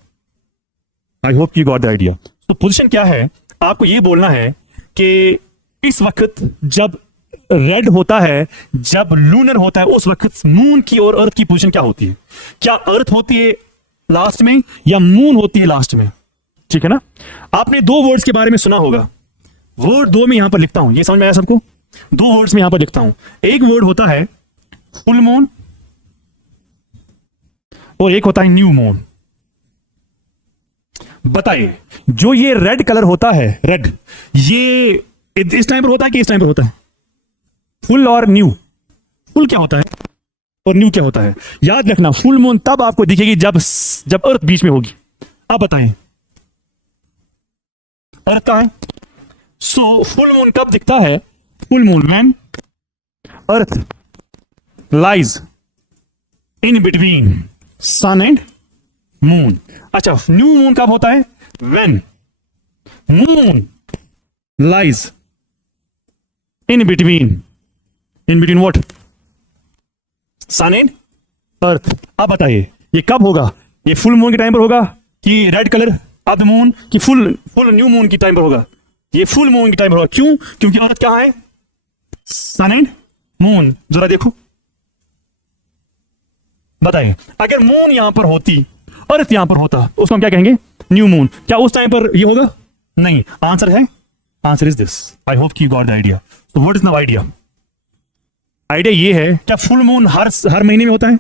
आई hope you got the idea. तो पोजीशन क्या है, आपको ये बोलना है कि इस वक्त जब रेड होता है, जब लूनर होता है, उस वक्त मून की और अर्थ की पोजीशन क्या होती है? क्या अर्थ होती है लास्ट में या मून होती है लास्ट में? ठीक है ना? आपने दो वर्ड्स के बारे में सुना होगा, वर्ड दो में यहां पर लिखता हूं, ये समझ में आया सबको? दो वर्ड्स में यहां पर लिखता हूं। एक वर्ड होता है फुल मून और एक होता है न्यू मून। बताइए, जो ये रेड कलर होता है, रेड, ये इस टाइम पर होता है कि इस टाइम पर होता है? फुल और न्यू? फुल क्या होता है और न्यू क्या होता है? याद रखना, फुल मून तब आपको दिखेगी जब अर्थ बीच में होगी। आप बताएं, अर्थ कहां है? सो फुल मून कब दिखता है? Full moon when earth lies in between sun and moon. अच्छा, न्यू मून कब होता है? When moon lies in between what? Sun and earth. अब बताइए ये कब होगा? ये फुल मून के टाइम पर होगा कि red colour of the moon, कि फुल न्यू मून की टाइम पर होगा? ये फुल मून की टाइम पर होगा। क्यों? क्योंकि अर्थ कहां है? सन एंड मून। जरा देखो, बताइए, अगर मून यहां पर होती, अर्थ यहां पर होता, उसको हम क्या कहेंगे? न्यू मून, क्या उस टाइम पर ये होगा? नहीं। आंसर है, answer is this. I hope you got the idea. तो what is the idea? Idea ये है, क्या फुल मून हर महीने में होता है?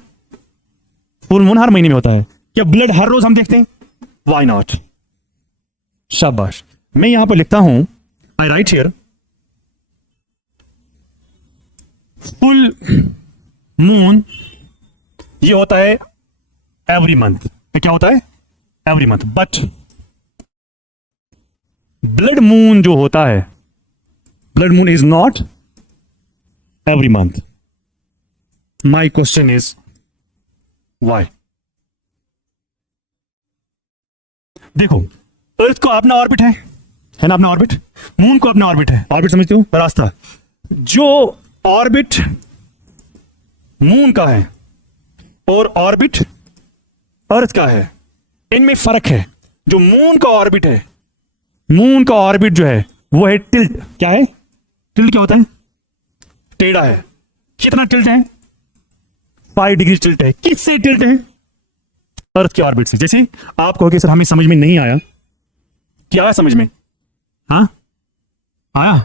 फुल मून हर महीने में होता है। क्या ब्लड हर रोज हम देखते हैं? Why not? शाबाश। मैं यहां पर लिखता हूं, I write here, full moon ये होता है एवरी मंथ। क्या होता है? Every month. But blood moon जो होता है, blood moon is not every month. My question is why? देखो, अर्थ को अपना ऑर्बिट है ना, अपना ऑर्बिट। मून को अपना ऑर्बिट है। ऑर्बिट समझते हो? रास्ता। जो ऑर्बिट मून का है और ऑर्बिट अर्थ का है, इनमें फर्क है। जो मून का ऑर्बिट है, मून का ऑर्बिट जो है वो है टिल्ट। क्या है? टिल्ट क्या होता है? टेढ़ा है। कितना टिल्ट है? 5 डिग्री टिल्ट है। किससे टिल्ट है? अर्थ के ऑर्बिट से। जैसे आप कहोगे सर हमें समझ में नहीं आया, क्या आया समझ में? हाँ आया?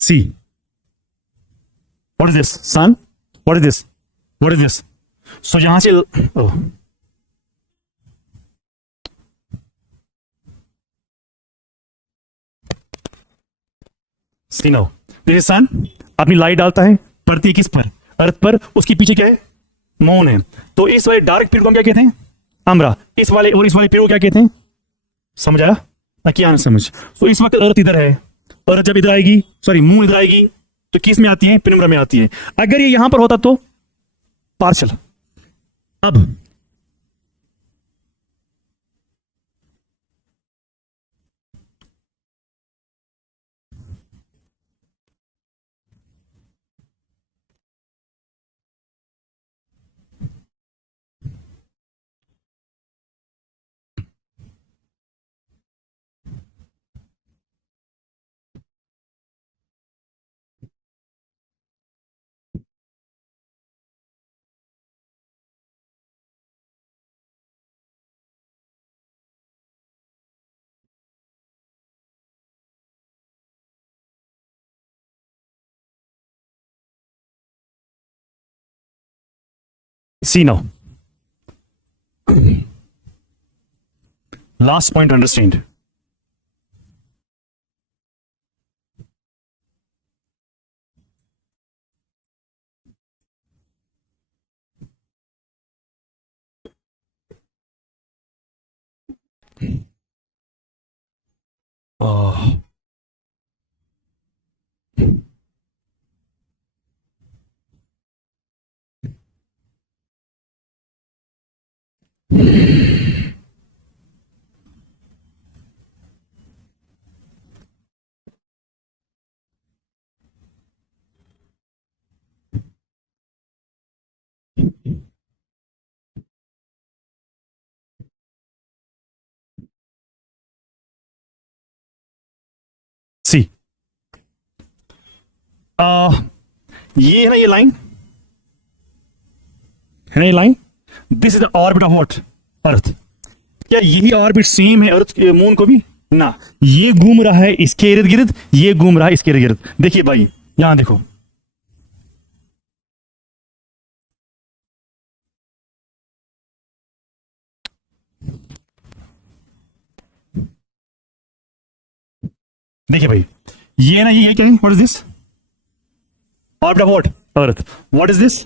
See, what is this? Sun? What is this? What is this? So यहां से oh. See now, this is sun. अपनी लाइट डालता है, पड़ती है किस पर? अर्थ पर। उसके पीछे क्या है? मून है। तो इस वाले डार्क पीरियड को हम क्या कहते हैं? अम्बरा। इस वाले पीरियड को क्या कहते हैं? समझ आया ना? क्या समझ? तो इस वक्त अर्थ इधर है, और जब इधर आएगी, सॉरी मून इधर आएगी, तो किस में आती है? पेनुम्ब्रा में आती है। अगर ये यहां पर होता तो पार्शियल। अब see now, last point to understand. सी ये है ना, ये लाइन है ना, ये line. This is the orbit of what? Earth. क्या यही ऑर्बिट सेम है अर्थ मून को भी? ना, ये घूम रहा है इसके इर्द गिर्द, ये घूम रहा है इसके इर्द गिर्द। देखिए भाई यहां देखो, देखिए भाई ये ना, ये क्या है? What is this? Orbit of what? Earth. What is this?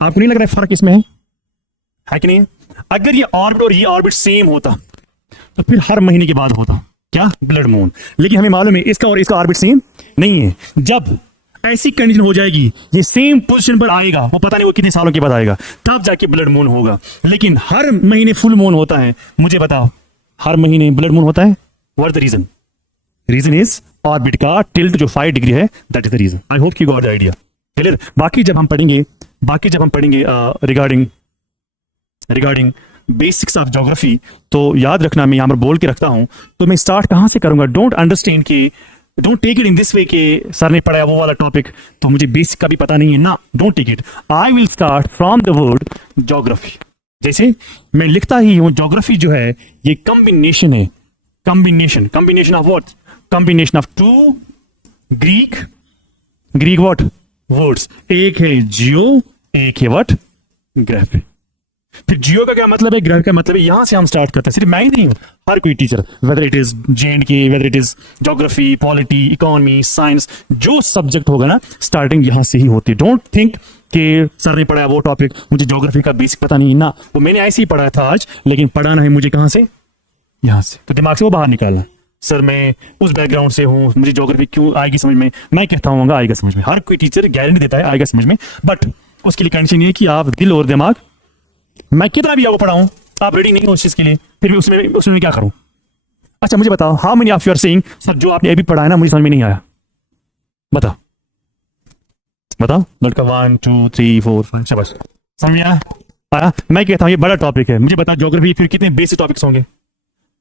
आपको नहीं लग रहा है फर्क इसमें है कि नहीं? अगर ये ऑर्बिट और ये ऑर्बिट सेम होता तो फिर हर महीने के बाद होता क्या? Blood moon. लेकिन हमें मालूम है इसका और इसका ऑर्बिट सेम नहीं है। जब ऐसी कंडीशन हो जाएगी, ये सेम पोजीशन पर आएगा, वो पता नहीं वो कितने सालों के बाद आएगा, तब जाके ब्लड मून होगा। लेकिन हर महीने फुल मून होता है। मुझे बताओ, हर महीने ब्लड मून होता है, what the reason? Reason is orbit का टिल्ट जो 5 डिग्री है, that is the reason. I hope you got the idea. Clear? बाकी जब हम पढ़ेंगे रिगार्डिंग बेसिक्स ऑफ ज्योग्राफी, तो याद रखना, मैं यहां पर बोल के रखता हूं, तो मैं स्टार्ट कहां से करूंगा? Don't take it in this way कि सर ने पढ़ाया वो वाला टॉपिक तो मुझे बेसिक का भी पता नहीं है ना। Don't take it. I will start from the word geography. जैसे मैं लिखता ही हूं, ज्योग्राफी जो है ये कॉम्बिनेशन है। Combination of what? Combination of 2 Greek what words. एक है जियो, एक है व्हाट? ग्राफी। फिर जियो का क्या मतलब है, ग्राफ का मतलब है, यहां से हम स्टार्ट करते हैं। सिर्फ मैं ही नहीं हूं, हर कोई teacher, weather it is J&K, weather it is geography, polity, economy, science, जो सब्जेक्ट होगा ना, स्टार्टिंग यहां से ही होती है। डोंट थिंक कि सर ने पढ़ाया वो टॉपिक, मुझे ज्योग्राफी का बेसिक पता नहीं ना, वो मैंने ऐसे ही पढ़ा था आज, लेकिन पढ़ाना है मुझे कहां से? यहां से। तो दिमाग से वो बाहर निकालना। सर मैं उस बैकग्राउंड से हूं, मुझे ज्योग्राफी क्यों आएगी समझ में? मैं कहता हूँ आएगा समझ में। हर कोई टीचर गारंटी देता है आएगा समझ में, बट उसके लिए कंडीशन ये है कि आप दिल और दिमाग, मैं कितना भी आपको पढ़ाऊं, आप रेडी नहीं हो उस चीज के लिए, फिर भी उसमें क्या करूं? अच्छा मुझे बताओ, how many of you are saying sir जो आपने अभी पढ़ा है ना मुझे समझ में नहीं आया? बताओ लड़का। 1 2 3 4 5 शाबाश, समझ में आया? मैं कहता हूं ये बड़ा टॉपिक है, मुझे बताओ ज्योग्राफी फिर कितने बेसिक टॉपिक्स होंगे?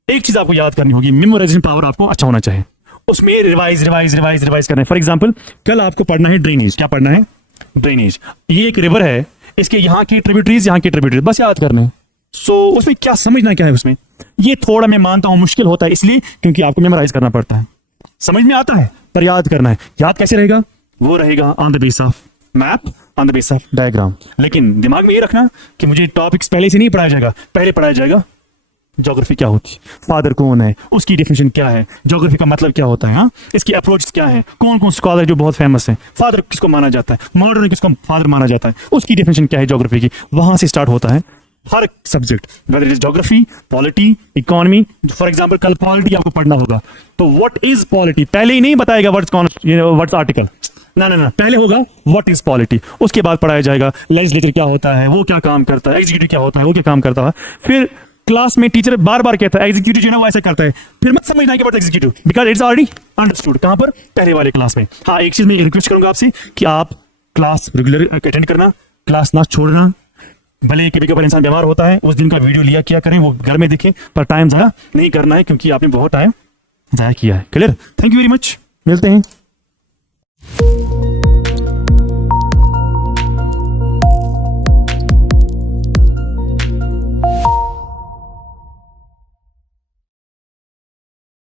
एक चीज आपको याद करनी होगी, मेमोराइजेशन पावर आपको अच्छा होना चाहिए, उसमें रिवाइज करना है। फॉर एग्जाम्पल कल आपको पढ़ना है ड्रेनेज। क्या पढ़ना है? ड्रेनेज। ये एक रिवर है, इसके यहाँ की ट्रिब्यूटरीज बस याद करने। सो उसमें क्या समझना क्या है उसमें? ये थोड़ा मैं मानता हूं मुश्किल होता है, इसलिए क्योंकि आपको मेमोराइज करना पड़ता है। समझ में आता है पर याद करना है। याद कैसे रहेगा? वो रहेगा on the base of map, on the base of diagram. लेकिन दिमाग में ये रखना कि मुझे टॉपिक्स पहले से नहीं पढ़ाया जाएगा, पहले पढ़ाया जाएगा ज्योग्राफी क्या होती है, फादर कौन है, उसकी डेफिनेशन क्या है, ज्योग्राफी का मतलब क्या होता है, हाँ इसकी अप्रोच क्या है, कौन कौन स्कॉलर जो बहुत फेमस है, फादर किसको माना जाता है, मॉडर्न किसको फादर माना जाता है, उसकी डेफिनेशन क्या है ज्योग्राफी की। वहां से स्टार्ट होता है हर subject, whether it is geography, polity, economy. For example कल पॉलिटी आपको पढ़ना होगा, तो व्हाट इज पॉलिटी पहले ही नहीं बताएगा, व्हाट्स आर्टिकल, ना पहले होगा व्हाट इज पॉलिटी, उसके बाद पढ़ाया जाएगा लेजिस्लेचर क्या होता है, वो क्या काम करता है, एग्जीक्यूटिव क्या होता है, वो क्या काम करता है। फिर क्लास में टीचर बार बार कहता है एग्जीक्यूटिव जो है वो ऐसा करता है, फिर मत समझना है कि what executive, because it's already understood. कहां पर? पहले वाले क्लास में। हाँ एक चीज मैं रिक्वेस्ट करूंगा आपसे कि आप क्लास रेगुलर अटेंड करना, क्लास ना छोड़ना। भले कभी कभार इंसान बीमार होता है, उस दिन का वीडियो लिया किया करें, वो घर में देखें, पर टाइम ज़ाया नहीं करना है क्योंकि आपने बहुत टाइम ज़ाया किया है। Clear? Thank you very much, मिलते हैं।